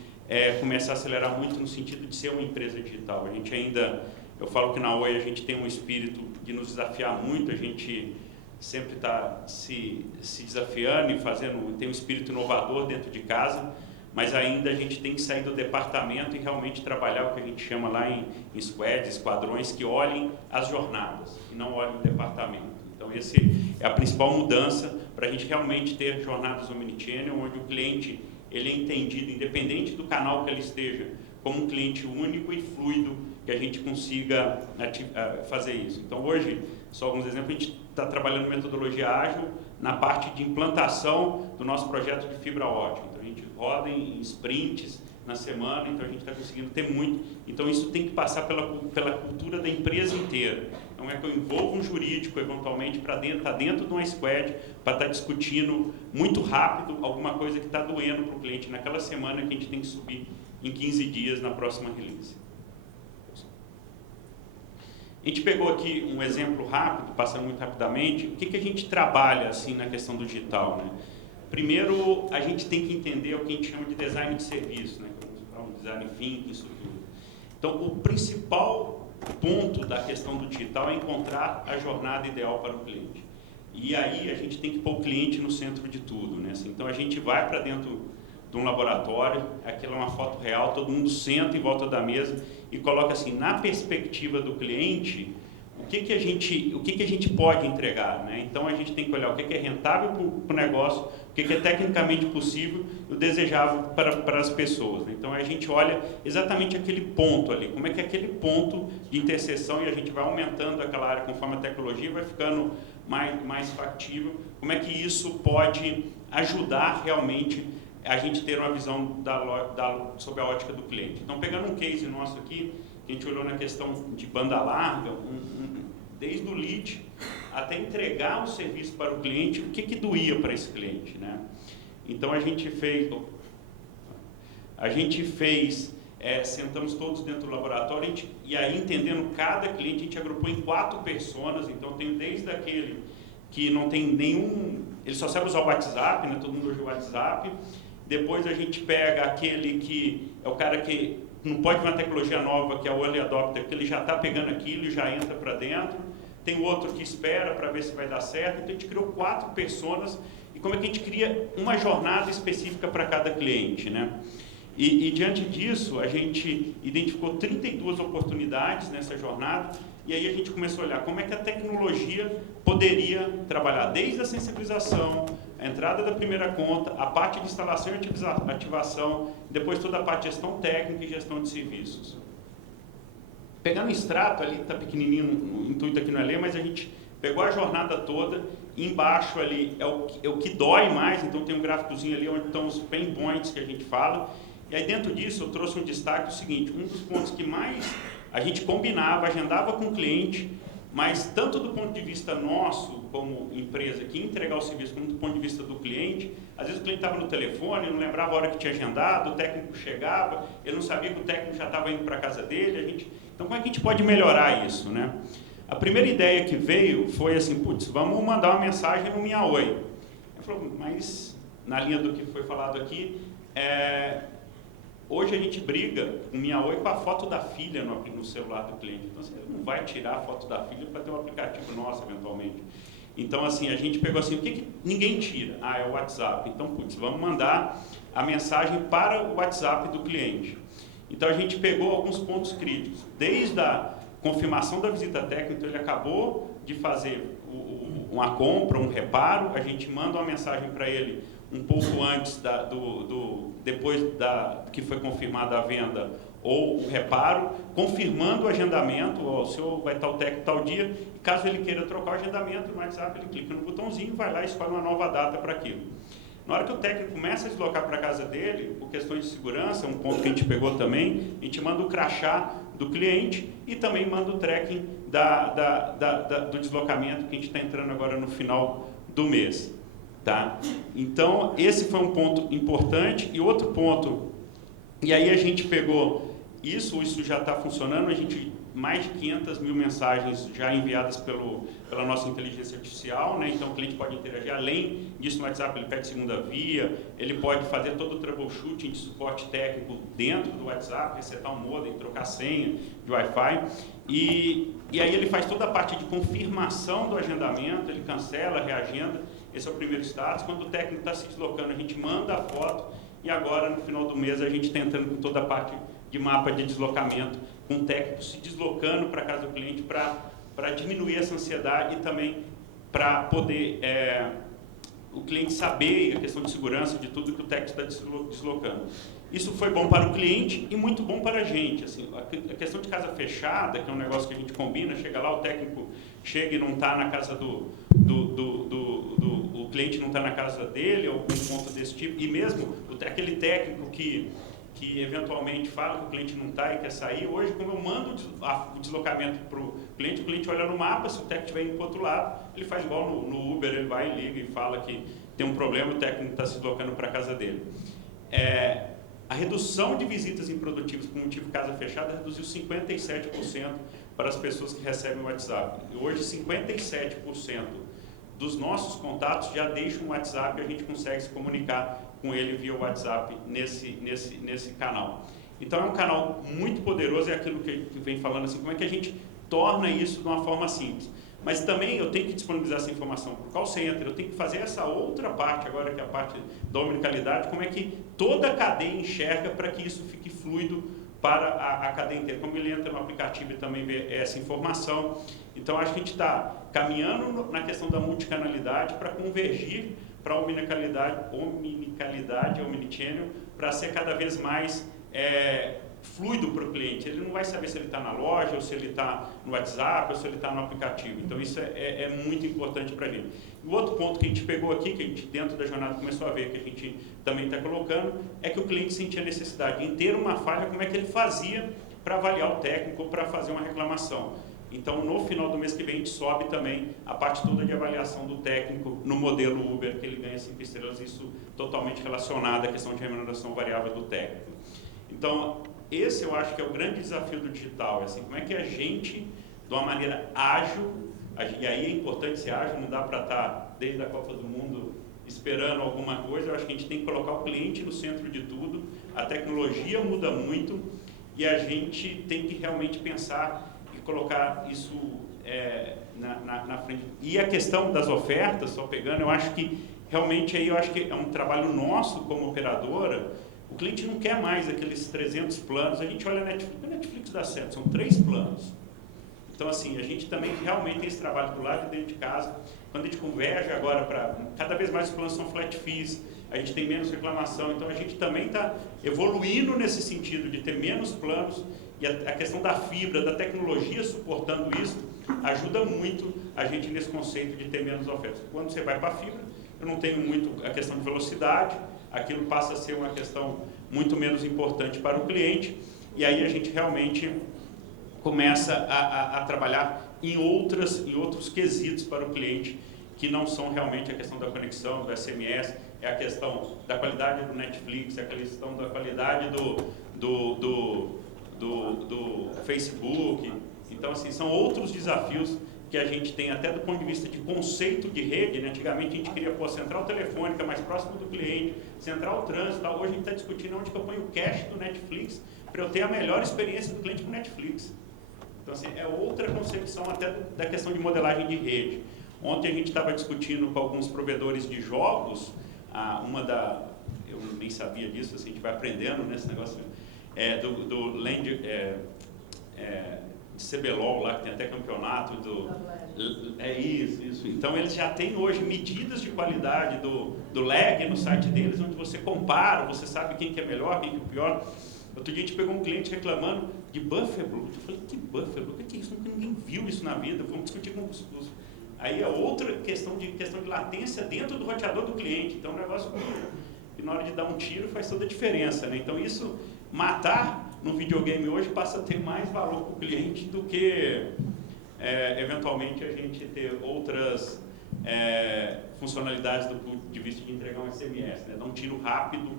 começar a acelerar muito no sentido de ser uma empresa digital. A gente ainda, eu falo que na Oi a gente tem um espírito de nos desafiar muito, a gente sempre está se desafiando e tem um espírito inovador dentro de casa, mas ainda a gente tem que sair do departamento e realmente trabalhar o que a gente chama lá em squads, esquadrões, que olhem as jornadas e não olhem o departamento. Então, essa é a principal mudança para a gente realmente ter jornadas omnichannel, onde o cliente ele é entendido, independente do canal que ele esteja, como um cliente único e fluido, que a gente consiga fazer isso. Então, hoje, só alguns exemplos, a gente está trabalhando metodologia ágil na parte de implantação do nosso projeto de fibra ótica. Então, a gente roda em sprints na semana, então a gente está conseguindo ter muito. Então, isso tem que passar pela cultura da empresa inteira. Não é que eu envolvo um jurídico, eventualmente, para estar dentro de uma squad, para estar discutindo muito rápido alguma coisa que está doendo para o cliente naquela semana que a gente tem que subir em 15 dias na próxima release. A gente pegou aqui um exemplo rápido, passando muito rapidamente, o que a gente trabalha assim na questão do digital, né? Primeiro, a gente tem que entender o que a gente chama de design de serviço, né? Como design thinking, isso tudo. Então, o principal ponto da questão do digital é encontrar a jornada ideal para o cliente. E aí a gente tem que pôr o cliente no centro de tudo, né? Assim, então, a gente vai para dentro de um laboratório, aquela é uma foto real, todo mundo senta em volta da mesa e coloca assim, na perspectiva do cliente, o que a gente pode entregar, né? Então a gente tem que olhar o que é rentável para o negócio, o que é tecnicamente possível e o desejável para as pessoas, né? Então a gente olha exatamente aquele ponto ali, como é que é aquele ponto de interseção, e a gente vai aumentando aquela área conforme a tecnologia vai ficando mais factível, como é que isso pode ajudar realmente a gente ter uma visão sobre a ótica do cliente. Então, pegando um case nosso aqui, a gente olhou na questão de banda larga, desde o lead até entregar o serviço para o cliente, o que doía para esse cliente, né? Então, a gente fez, sentamos todos dentro do laboratório, e aí, entendendo cada cliente, a gente agrupou em 4 personas. Então, tem desde aquele que não tem nenhum, ele só sabe usar o WhatsApp, né? Todo mundo usa o WhatsApp. Depois a gente pega aquele que é o cara que não pode ver uma tecnologia nova, que é o early adopter, porque ele já está pegando aquilo e já entra para dentro. Tem o outro que espera para ver se vai dar certo. Então a gente criou 4 personas. E como é que a gente cria uma jornada específica para cada cliente, né? E diante disso, a gente identificou 32 oportunidades nessa jornada, e aí a gente começou a olhar como é que a tecnologia poderia trabalhar desde a sensibilização, a entrada da primeira conta, a parte de instalação e ativação, depois toda a parte de gestão técnica e gestão de serviços. Pegando o extrato ali, está pequenininho, o intuito aqui não é ler, mas a gente pegou a jornada toda, e embaixo ali é o que dói mais, então tem um gráficozinho ali onde estão os pain points que a gente fala. E aí dentro disso eu trouxe um destaque, o seguinte, um dos pontos que mais a gente combinava, agendava com o cliente, mas tanto do ponto de vista nosso, como empresa, que ia entregar o serviço, como do ponto de vista do cliente, às vezes o cliente estava no telefone, não lembrava a hora que tinha agendado, o técnico chegava, ele não sabia que o técnico já estava indo para a casa dele, então como é que a gente pode melhorar isso, né? A primeira ideia que veio foi assim, putz, vamos mandar uma mensagem no Minha Oi. Eu falei, mas na linha do que foi falado aqui, hoje a gente briga com Minha Oi com a foto da filha no celular do cliente. Então, você não vai tirar a foto da filha para ter um aplicativo nosso, eventualmente. Então, assim, a gente pegou assim, o que ninguém tira? É o WhatsApp. Então, putz, vamos mandar a mensagem para o WhatsApp do cliente. Então, a gente pegou alguns pontos críticos. Desde a confirmação da visita técnica, então ele acabou de fazer uma compra, um reparo, a gente manda uma mensagem para ele um pouco antes depois que foi confirmada a venda ou o reparo, confirmando o agendamento, o senhor vai estar o técnico tal dia, e caso ele queira trocar o agendamento no WhatsApp, ele clica no botãozinho, vai lá e escolhe uma nova data para aquilo. Na hora que o técnico começa a deslocar para a casa dele, por questões de segurança, um ponto que a gente pegou também, a gente manda o crachá do cliente e também manda o tracking do deslocamento, que a gente está entrando agora no final do mês. Tá? Então, esse foi um ponto importante. E outro ponto, e aí a gente pegou isso já está funcionando, mais de 500 mil mensagens já enviadas pela nossa inteligência artificial, né? Então o cliente pode interagir, além disso no WhatsApp ele pede segunda via, ele pode fazer todo o troubleshooting de suporte técnico dentro do WhatsApp, resetar um modem, trocar senha de Wi-Fi, e aí ele faz toda a parte de confirmação do agendamento, ele cancela, reagenda. Esse é o primeiro status. Quando o técnico está se deslocando, a gente manda a foto, e agora no final do mês a gente está entrando com toda a parte de mapa de deslocamento, com o técnico se deslocando para a casa do cliente para diminuir essa ansiedade e também para poder o cliente saber a questão de segurança de tudo que o técnico está deslocando. Isso foi bom para o cliente e muito bom para a gente. Assim, a questão de casa fechada, que é um negócio que a gente combina, chega lá, o técnico chega e não está na casa o cliente não está na casa dele, ou algum ponto desse tipo, e mesmo aquele técnico que eventualmente fala que o cliente não está e quer sair, hoje, como eu mando o deslocamento para o cliente olha no mapa, se o técnico estiver indo para o outro lado, ele faz igual no Uber, ele vai, liga e fala que tem um problema, o técnico está se deslocando para a casa dele. A redução de visitas improdutivas por motivo de casa fechada reduziu 57% para as pessoas que recebem o WhatsApp. E hoje, 57% dos nossos contatos já deixam o WhatsApp e a gente consegue se comunicar com ele via WhatsApp nesse canal. Então é um canal muito poderoso, é aquilo que vem falando assim, como é que a gente torna isso de uma forma simples. mas também eu tenho que disponibilizar essa informação para o call center, eu tenho que fazer essa outra parte agora, que é a parte da omnicanalidade, como é que toda a cadeia enxerga para que isso fique fluido para a cadeia inteira, como ele entra no aplicativo e também vê essa informação. Então, acho que a gente está caminhando na questão da multicanalidade para convergir para a omnicanalidade, omnichannel, para ser cada vez mais fluido para o cliente. Ele não vai saber se ele está na loja, ou se ele está no WhatsApp, ou se ele está no aplicativo. Então, isso é muito importante para a gente. O outro ponto que a gente pegou aqui, que a gente dentro da jornada começou a ver, que a gente também está colocando, é que o cliente sentia necessidade em ter uma falha, como é que ele fazia para avaliar o técnico, para fazer uma reclamação. Então, no final do mês que vem, a gente sobe também a parte toda de avaliação do técnico no modelo Uber, que ele ganha 5 estrelas, isso totalmente relacionado à questão de remuneração variável do técnico. Então, esse eu acho que é o grande desafio do digital, assim, como é que a gente, de uma maneira ágil, e aí é importante ser ágil, não dá para estar desde a Copa do Mundo esperando alguma coisa, eu acho que a gente tem que colocar o cliente no centro de tudo, a tecnologia muda muito e a gente tem que realmente pensar e colocar isso na frente. E a questão das ofertas, só pegando, eu acho que realmente aí eu acho que é um trabalho nosso como operadora. O cliente não quer mais aqueles 300 planos, a gente olha a Netflix dá certo, são 3 planos. Então, assim, a gente também realmente tem esse trabalho do lado de dentro de casa. Quando a gente converge agora para... Cada vez mais os planos são flat fees, a gente tem menos reclamação, então a gente também está evoluindo nesse sentido de ter menos planos, e a questão da fibra, da tecnologia suportando isso, ajuda muito a gente nesse conceito de ter menos ofertas. Quando você vai para a fibra, eu não tenho muito a questão de velocidade, aquilo passa a ser uma questão muito menos importante para o cliente, e aí a gente realmente começa a trabalhar em outros quesitos para o cliente, que não são realmente a questão da conexão, do SMS, é a questão da qualidade do Netflix, é a questão da qualidade do Facebook. Então, assim, são outros desafios que a gente tem até do ponto de vista de conceito de rede, né? Antigamente a gente queria pôr central telefônica mais próximo do cliente, central trânsito, tal. Hoje a gente está discutindo onde que eu ponho o cache do Netflix para eu ter a melhor experiência do cliente com o Netflix. Então, assim, é outra concepção até da questão de modelagem de rede. Ontem a gente estava discutindo com alguns provedores de jogos, eu nem sabia disso, assim, a gente vai aprendendo nesse negócio, do Land, de CBLOL lá, que tem até campeonato isso. Então eles já têm hoje medidas de qualidade do lag no site deles, onde você compara, você sabe quem que é melhor, quem que é pior. Outro dia a gente pegou um cliente reclamando de buffer bloat. Eu falei, que buffer bloat? O que é isso? Ninguém viu isso na vida, vamos discutir com os... Aí é outra questão de latência dentro do roteador do cliente. Então é um negócio que na hora de dar um tiro faz toda a diferença, né? Então isso, matar no videogame hoje passa a ter mais valor para o cliente do que eventualmente a gente ter outras funcionalidades do ponto de vista de entregar um SMS, né? Dar um tiro rápido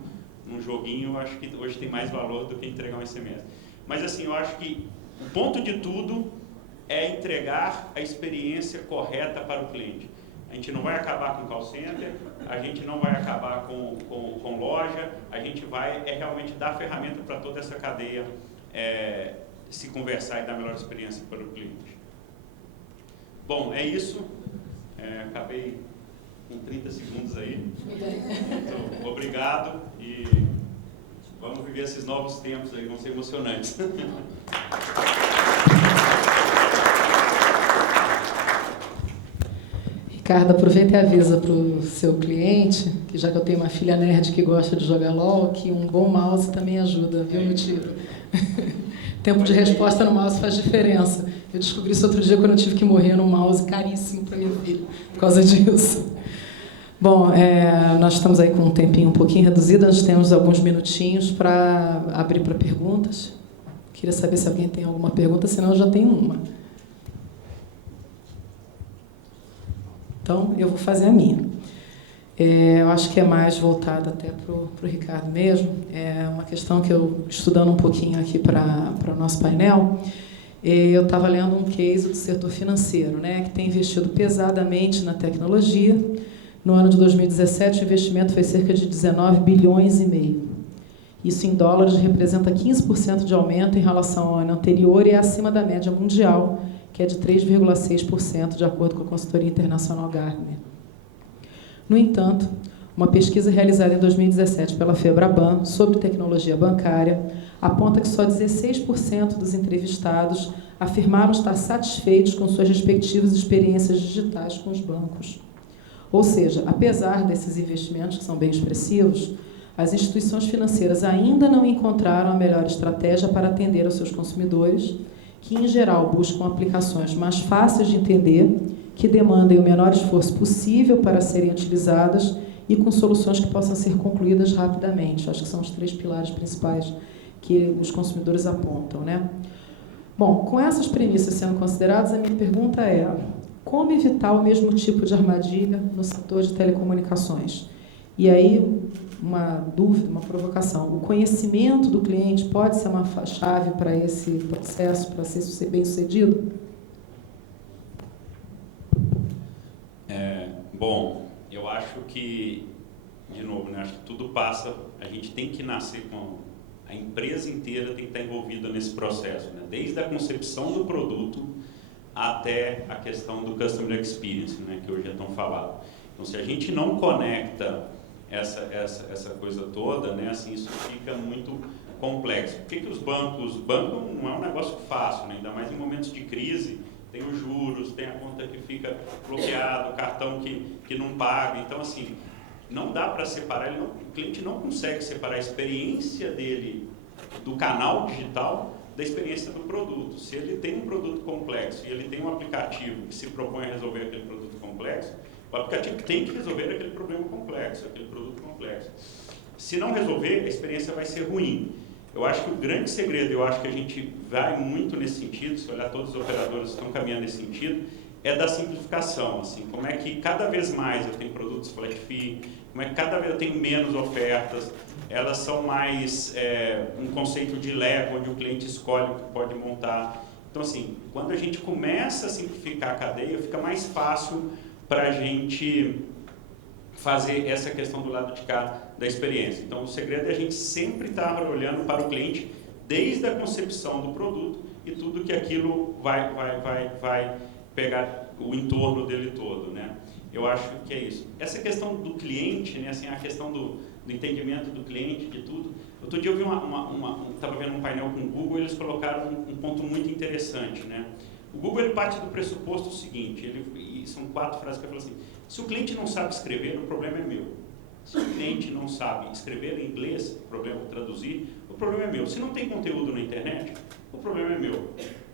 num joguinho, eu acho que hoje tem mais valor do que entregar um SMS. Mas assim, eu acho que o ponto de tudo é entregar a experiência correta para o cliente. A gente não vai acabar com call center, a gente não vai acabar com loja, a gente vai realmente dar ferramenta para toda essa cadeia se conversar e dar a melhor experiência para o cliente. Bom, é isso. Acabei com 30 segundos aí. Muito obrigado e vamos viver esses novos tempos aí, vão ser emocionantes. Ricardo, aproveita e avisa para o seu cliente, que já que eu tenho uma filha nerd que gosta de jogar LOL, que um bom mouse também ajuda, viu, no tiro. Tempo de resposta no mouse faz diferença. Eu descobri isso outro dia quando eu tive que morrer num mouse caríssimo para minha filha, por causa disso. Bom, nós estamos aí com um tempinho um pouquinho reduzido, nós temos alguns minutinhos para abrir para perguntas. Queria saber se alguém tem alguma pergunta, senão eu já tenho uma. Então, eu vou fazer a minha. Eu acho que é mais voltada até para o Ricardo mesmo. É uma questão que eu, estudando um pouquinho aqui para o nosso painel, eu estava lendo um case do setor financeiro, né, que tem investido pesadamente na tecnologia. No ano de 2017, o investimento foi cerca de 19 bilhões e meio. Isso em dólares representa 15% de aumento em relação ao ano anterior e é acima da média mundial, que é de 3,6%, de acordo com a consultoria internacional Gartner. No entanto, uma pesquisa realizada em 2017 pela Febraban sobre tecnologia bancária aponta que só 16% dos entrevistados afirmaram estar satisfeitos com suas respectivas experiências digitais com os bancos. Ou seja, apesar desses investimentos, que são bem expressivos, as instituições financeiras ainda não encontraram a melhor estratégia para atender aos seus consumidores, que, em geral, buscam aplicações mais fáceis de entender, que demandem o menor esforço possível para serem utilizadas e com soluções que possam ser concluídas rapidamente. Acho que são os 3 pilares principais que os consumidores apontam, né? Bom, com essas premissas sendo consideradas, a minha pergunta é: como evitar o mesmo tipo de armadilha no setor de telecomunicações? E aí, uma dúvida, uma provocação. O conhecimento do cliente pode ser uma chave para esse processo, para ser bem-sucedido? Bom, eu acho que, de novo, né, acho que tudo passa, a gente tem que nascer com... A empresa inteira tem que estar envolvida nesse processo, né? Desde a concepção do produto até a questão do Customer Experience, né, que hoje é tão falado. Então, se a gente não conecta essa coisa toda, né, assim, isso fica muito complexo. Por que os bancos... Banco não é um negócio fácil, né? Ainda mais em momentos de crise. Tem os juros, tem a conta que fica bloqueada, o cartão que não paga. Então, assim, não dá para separar, o cliente não consegue separar a experiência dele do canal digital da experiência do produto. Se ele tem um produto complexo e ele tem um aplicativo que se propõe a resolver aquele produto complexo, o aplicativo tem que resolver aquele problema complexo, aquele produto complexo. Se não resolver, a experiência vai ser ruim. Eu acho que o grande segredo, eu acho que a gente vai muito nesse sentido, se olhar todos os operadores que estão caminhando nesse sentido, é da simplificação, assim, como é que cada vez mais eu tenho produtos flat fee, como é que cada vez eu tenho menos ofertas, elas são mais um conceito de Lego, onde o cliente escolhe o que pode montar. Então, assim, quando a gente começa a simplificar a cadeia, fica mais fácil para a gente fazer essa questão do lado de cá da experiência. Então, o segredo é a gente sempre estar olhando para o cliente desde a concepção do produto e tudo que aquilo vai pegar o entorno dele todo, né? Eu acho que é isso. Essa questão do cliente, né, assim, a questão do entendimento do cliente, de tudo. Outro dia eu vi estava vendo um painel com o Google e eles colocaram um ponto muito interessante, né? O Google ele parte do pressuposto seguinte, e são 4 frases que eu falo assim: se o cliente não sabe escrever, o problema é meu. Se o cliente não sabe escrever em inglês, o problema é traduzir, o problema é meu. Se não tem conteúdo na internet, o problema é meu.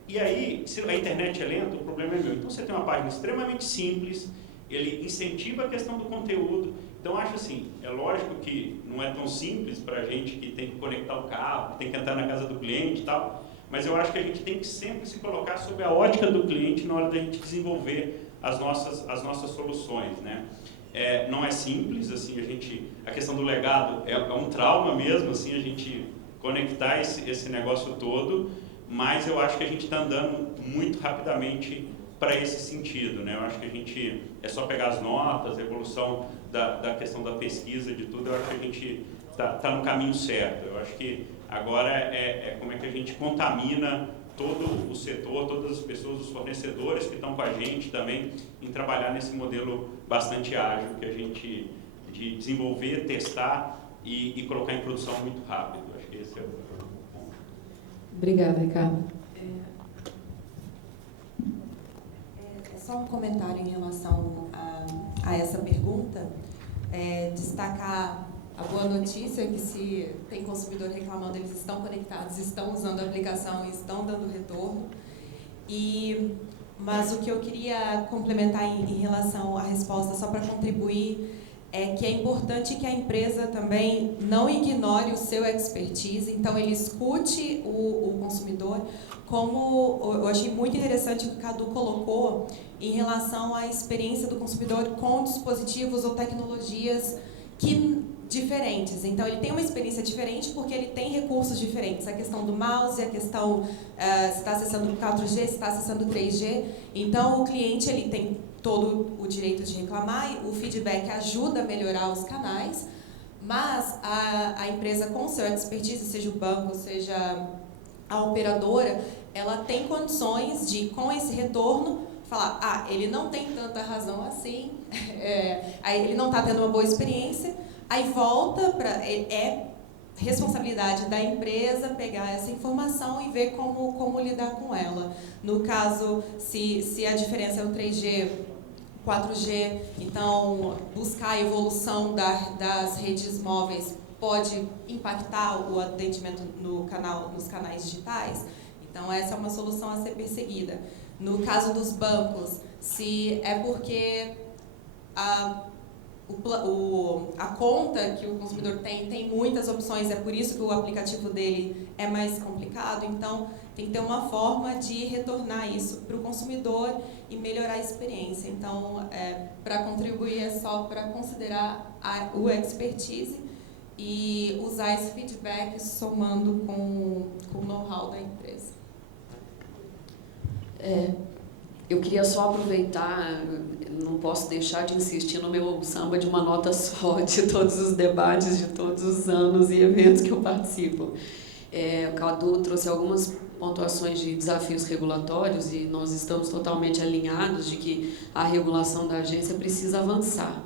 E aí, se a internet é lenta, o problema é meu. Então, você tem uma página extremamente simples, ele incentiva a questão do conteúdo. Então, acho assim, é lógico que não é tão simples para a gente que tem que conectar o carro, tem que entrar na casa do cliente e tal, mas eu acho que a gente tem que sempre se colocar sob a ótica do cliente na hora da gente desenvolver as nossas soluções, né? Não é simples, assim, a questão do legado é um trauma mesmo, assim, a gente conectar esse negócio todo, mas eu acho que a gente está andando muito rapidamente para esse sentido, né? Eu acho que a gente, é só pegar as notas, a evolução da questão da pesquisa, de tudo, eu acho que a gente está no caminho certo. Eu acho que agora como é que a gente contamina todo o setor, todas as pessoas, os fornecedores que estão com a gente também, em trabalhar nesse modelo bastante ágil, que a gente, de desenvolver, testar e colocar em produção muito rápido. Eu acho que esse é o ponto. Obrigada, Ricardo. Só um comentário em relação a essa pergunta, destacar a boa notícia que se tem consumidor reclamando, eles estão conectados, estão usando a aplicação e estão dando retorno. Mas o que eu queria complementar em relação à resposta, só para contribuir, é que é importante que a empresa também não ignore o seu expertise, então ele escute o consumidor, como eu achei muito interessante o que o Cadu colocou em relação à experiência do consumidor com dispositivos ou tecnologias diferentes. Então, ele tem uma experiência diferente porque ele tem recursos diferentes. A questão do mouse, a questão se está acessando o 4G, se está acessando o 3G. Então, o cliente ele tem todo o direito de reclamar, o feedback ajuda a melhorar os canais, mas a empresa com seu expertise, seja o banco, seja a operadora ela tem condições de, com esse retorno, falar, ele não tem tanta razão assim, aí ele não está tendo uma boa experiência, aí volta para... É responsabilidade da empresa pegar essa informação e ver como lidar com ela. No caso, se a diferença é o 3G, 4G, então buscar a evolução das redes móveis pode impactar o atendimento nos canais digitais. Então, essa é uma solução a ser perseguida. No caso dos bancos, se é porque a conta que o consumidor tem muitas opções, é por isso que o aplicativo dele é mais complicado, então tem que ter uma forma de retornar isso para o consumidor e melhorar a experiência. Então, para contribuir é só para considerar o expertise e usar esse feedback somando com o know-how da empresa. Eu queria só aproveitar, não posso deixar de insistir no meu samba de uma nota só, de todos os debates, de todos os anos e eventos que eu participo. O Cadu trouxe algumas pontuações de desafios regulatórios e nós estamos totalmente alinhados de que a regulação da agência precisa avançar.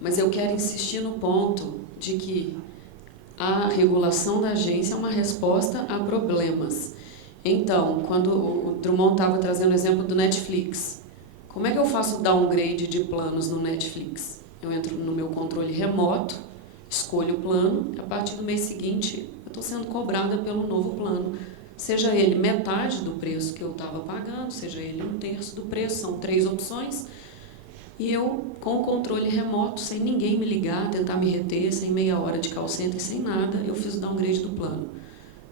Mas eu quero insistir no ponto de que a regulação da agência é uma resposta a problemas. Então, quando o Drummond estava trazendo o exemplo do Netflix, como é que eu faço downgrade de planos no Netflix? Eu entro no meu controle remoto, escolho o plano, e a partir do mês seguinte eu estou sendo cobrada pelo novo plano. Seja ele metade do preço que eu estava pagando, seja ele 1/3 do preço, são 3 opções, e eu, com o controle remoto, sem ninguém me ligar, tentar me reter, sem meia hora de call center, sem nada, eu fiz o downgrade do plano.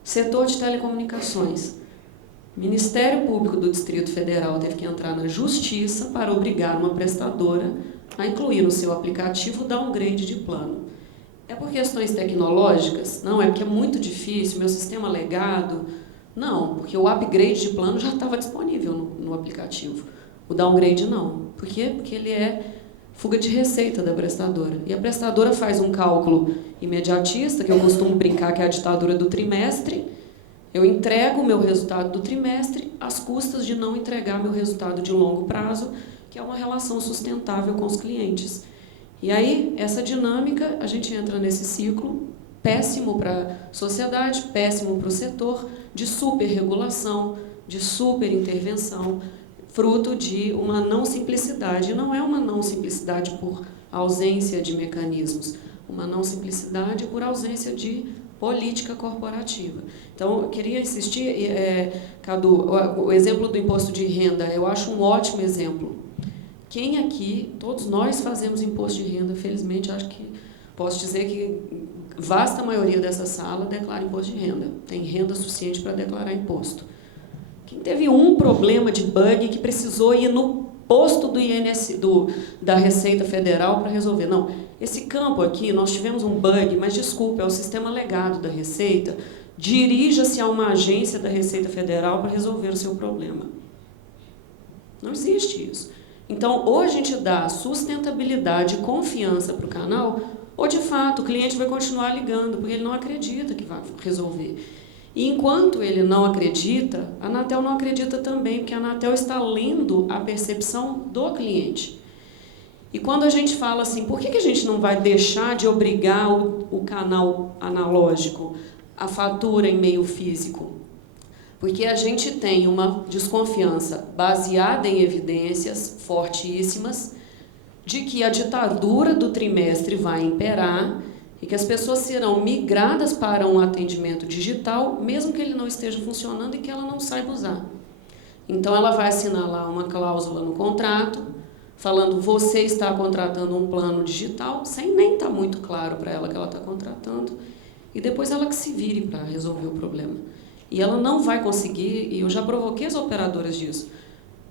Setor de telecomunicações. Ministério Público do Distrito Federal teve que entrar na Justiça para obrigar uma prestadora a incluir no seu aplicativo o downgrade de plano. É por questões tecnológicas? Não, é porque é muito difícil, meu sistema legado. Não, porque o upgrade de plano já estava disponível no aplicativo. O downgrade não. Por quê? Porque ele é fuga de receita da prestadora. E a prestadora faz um cálculo imediatista, que eu costumo brincar que é a ditadura do trimestre. Eu entrego o meu resultado do trimestre às custas de não entregar meu resultado de longo prazo, que é uma relação sustentável com os clientes. E aí, essa dinâmica, a gente entra nesse ciclo péssimo para a sociedade, péssimo para o setor, de superregulação, de superintervenção, fruto de uma não simplicidade. E não é uma não simplicidade por ausência de mecanismos, uma não simplicidade por ausência de política corporativa. Então, eu queria insistir, Cadu, o exemplo do imposto de renda, eu acho um ótimo exemplo. Quem aqui, todos nós fazemos imposto de renda, felizmente, acho que posso dizer que vasta maioria dessa sala declara imposto de renda, tem renda suficiente para declarar imposto. Quem teve um problema de bug que precisou ir no posto do da Receita Federal para resolver? Não, esse campo aqui, nós tivemos um bug, mas desculpa, é o sistema legado da Receita, dirija-se a uma agência da Receita Federal para resolver o seu problema. Não existe isso. Então, ou a gente dá sustentabilidade e confiança para o canal, ou, de fato, o cliente vai continuar ligando, porque ele não acredita que vai resolver. E, enquanto ele não acredita, a Anatel não acredita também, porque a Anatel está lendo a percepção do cliente. E quando a gente fala assim, por que a gente não vai deixar de obrigar o canal analógico, a fatura em meio físico? Porque a gente tem uma desconfiança baseada em evidências fortíssimas de que a ditadura do trimestre vai imperar e que as pessoas serão migradas para um atendimento digital, mesmo que ele não esteja funcionando e que ela não saiba usar. Então, ela vai assinar lá uma cláusula no contrato, falando, você está contratando um plano digital, sem nem estar muito claro para ela que ela está contratando, e depois ela que se vire para resolver o problema. E ela não vai conseguir, e eu já provoquei as operadoras disso,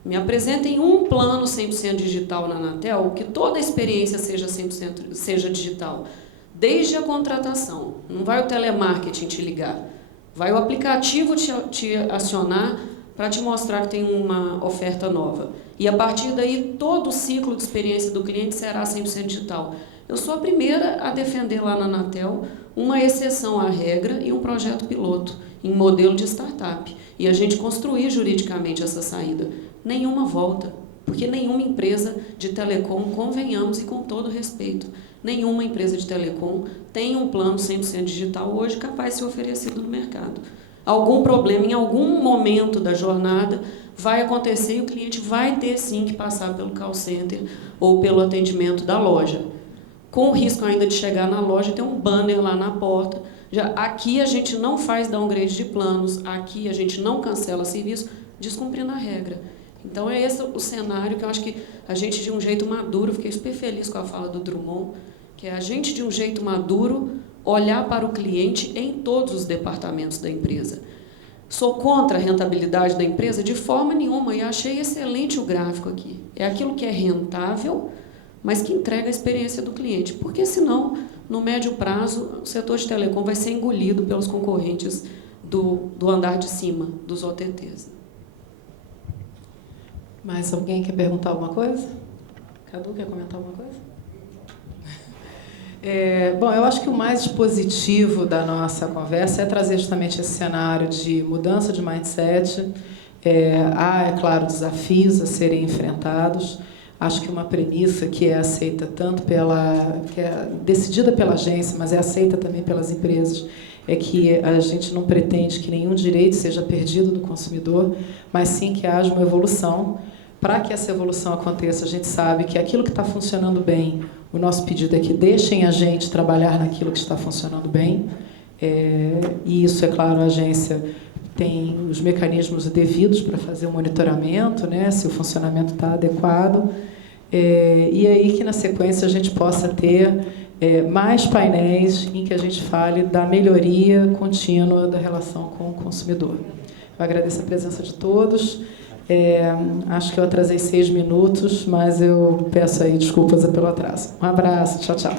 me apresentem um plano 100% digital na Anatel, que toda a experiência seja digital, desde a contratação. Não vai o telemarketing te ligar, vai o aplicativo te acionar para te mostrar que tem uma oferta nova. E a partir daí, todo o ciclo de experiência do cliente será 100% digital. Eu sou a primeira a defender lá na Anatel uma exceção à regra e um projeto piloto. em modelo de startup. E a gente construir juridicamente essa saída. Nenhuma volta, porque nenhuma empresa de telecom, convenhamos e com todo respeito, nenhuma empresa de telecom tem um plano 100% digital hoje capaz de ser oferecido no mercado. Algum problema, em algum momento da jornada, vai acontecer e o cliente vai ter, sim, que passar pelo call center ou pelo atendimento da loja. Com o risco ainda de chegar na loja e ter um banner lá na porta. Aqui a gente não faz downgrade de planos, aqui a gente não cancela serviço, descumprindo a regra. Então, é esse o cenário que eu acho que a gente, de um jeito maduro, fiquei super feliz com a fala do Drummond, que é a gente, de um jeito maduro, olhar para o cliente em todos os departamentos da empresa. Sou contra a rentabilidade da empresa de forma nenhuma, e achei excelente o gráfico aqui. É aquilo que é rentável, mas que entrega a experiência do cliente, porque senão, no médio prazo, o setor de telecom vai ser engolido pelos concorrentes do andar de cima, dos OTTs. Mais alguém quer perguntar alguma coisa? Cadu, quer comentar alguma coisa? Bom, eu acho que o mais positivo da nossa conversa é trazer justamente esse cenário de mudança de mindset. Há, é claro, desafios a serem enfrentados. Acho que uma premissa que é aceita tanto que é decidida pela agência, mas é aceita também pelas empresas, é que a gente não pretende que nenhum direito seja perdido do consumidor, mas sim que haja uma evolução. Para que essa evolução aconteça, a gente sabe que aquilo que está funcionando bem, o nosso pedido é que deixem a gente trabalhar naquilo que está funcionando bem. E isso, é claro, a agência tem os mecanismos devidos para fazer o monitoramento, né, se o funcionamento está adequado. E aí que, na sequência, a gente possa ter mais painéis em que a gente fale da melhoria contínua da relação com o consumidor. Eu agradeço a presença de todos. Acho que eu atrasei 6 minutos, mas eu peço aí desculpas pelo atraso. Um abraço, tchau, tchau.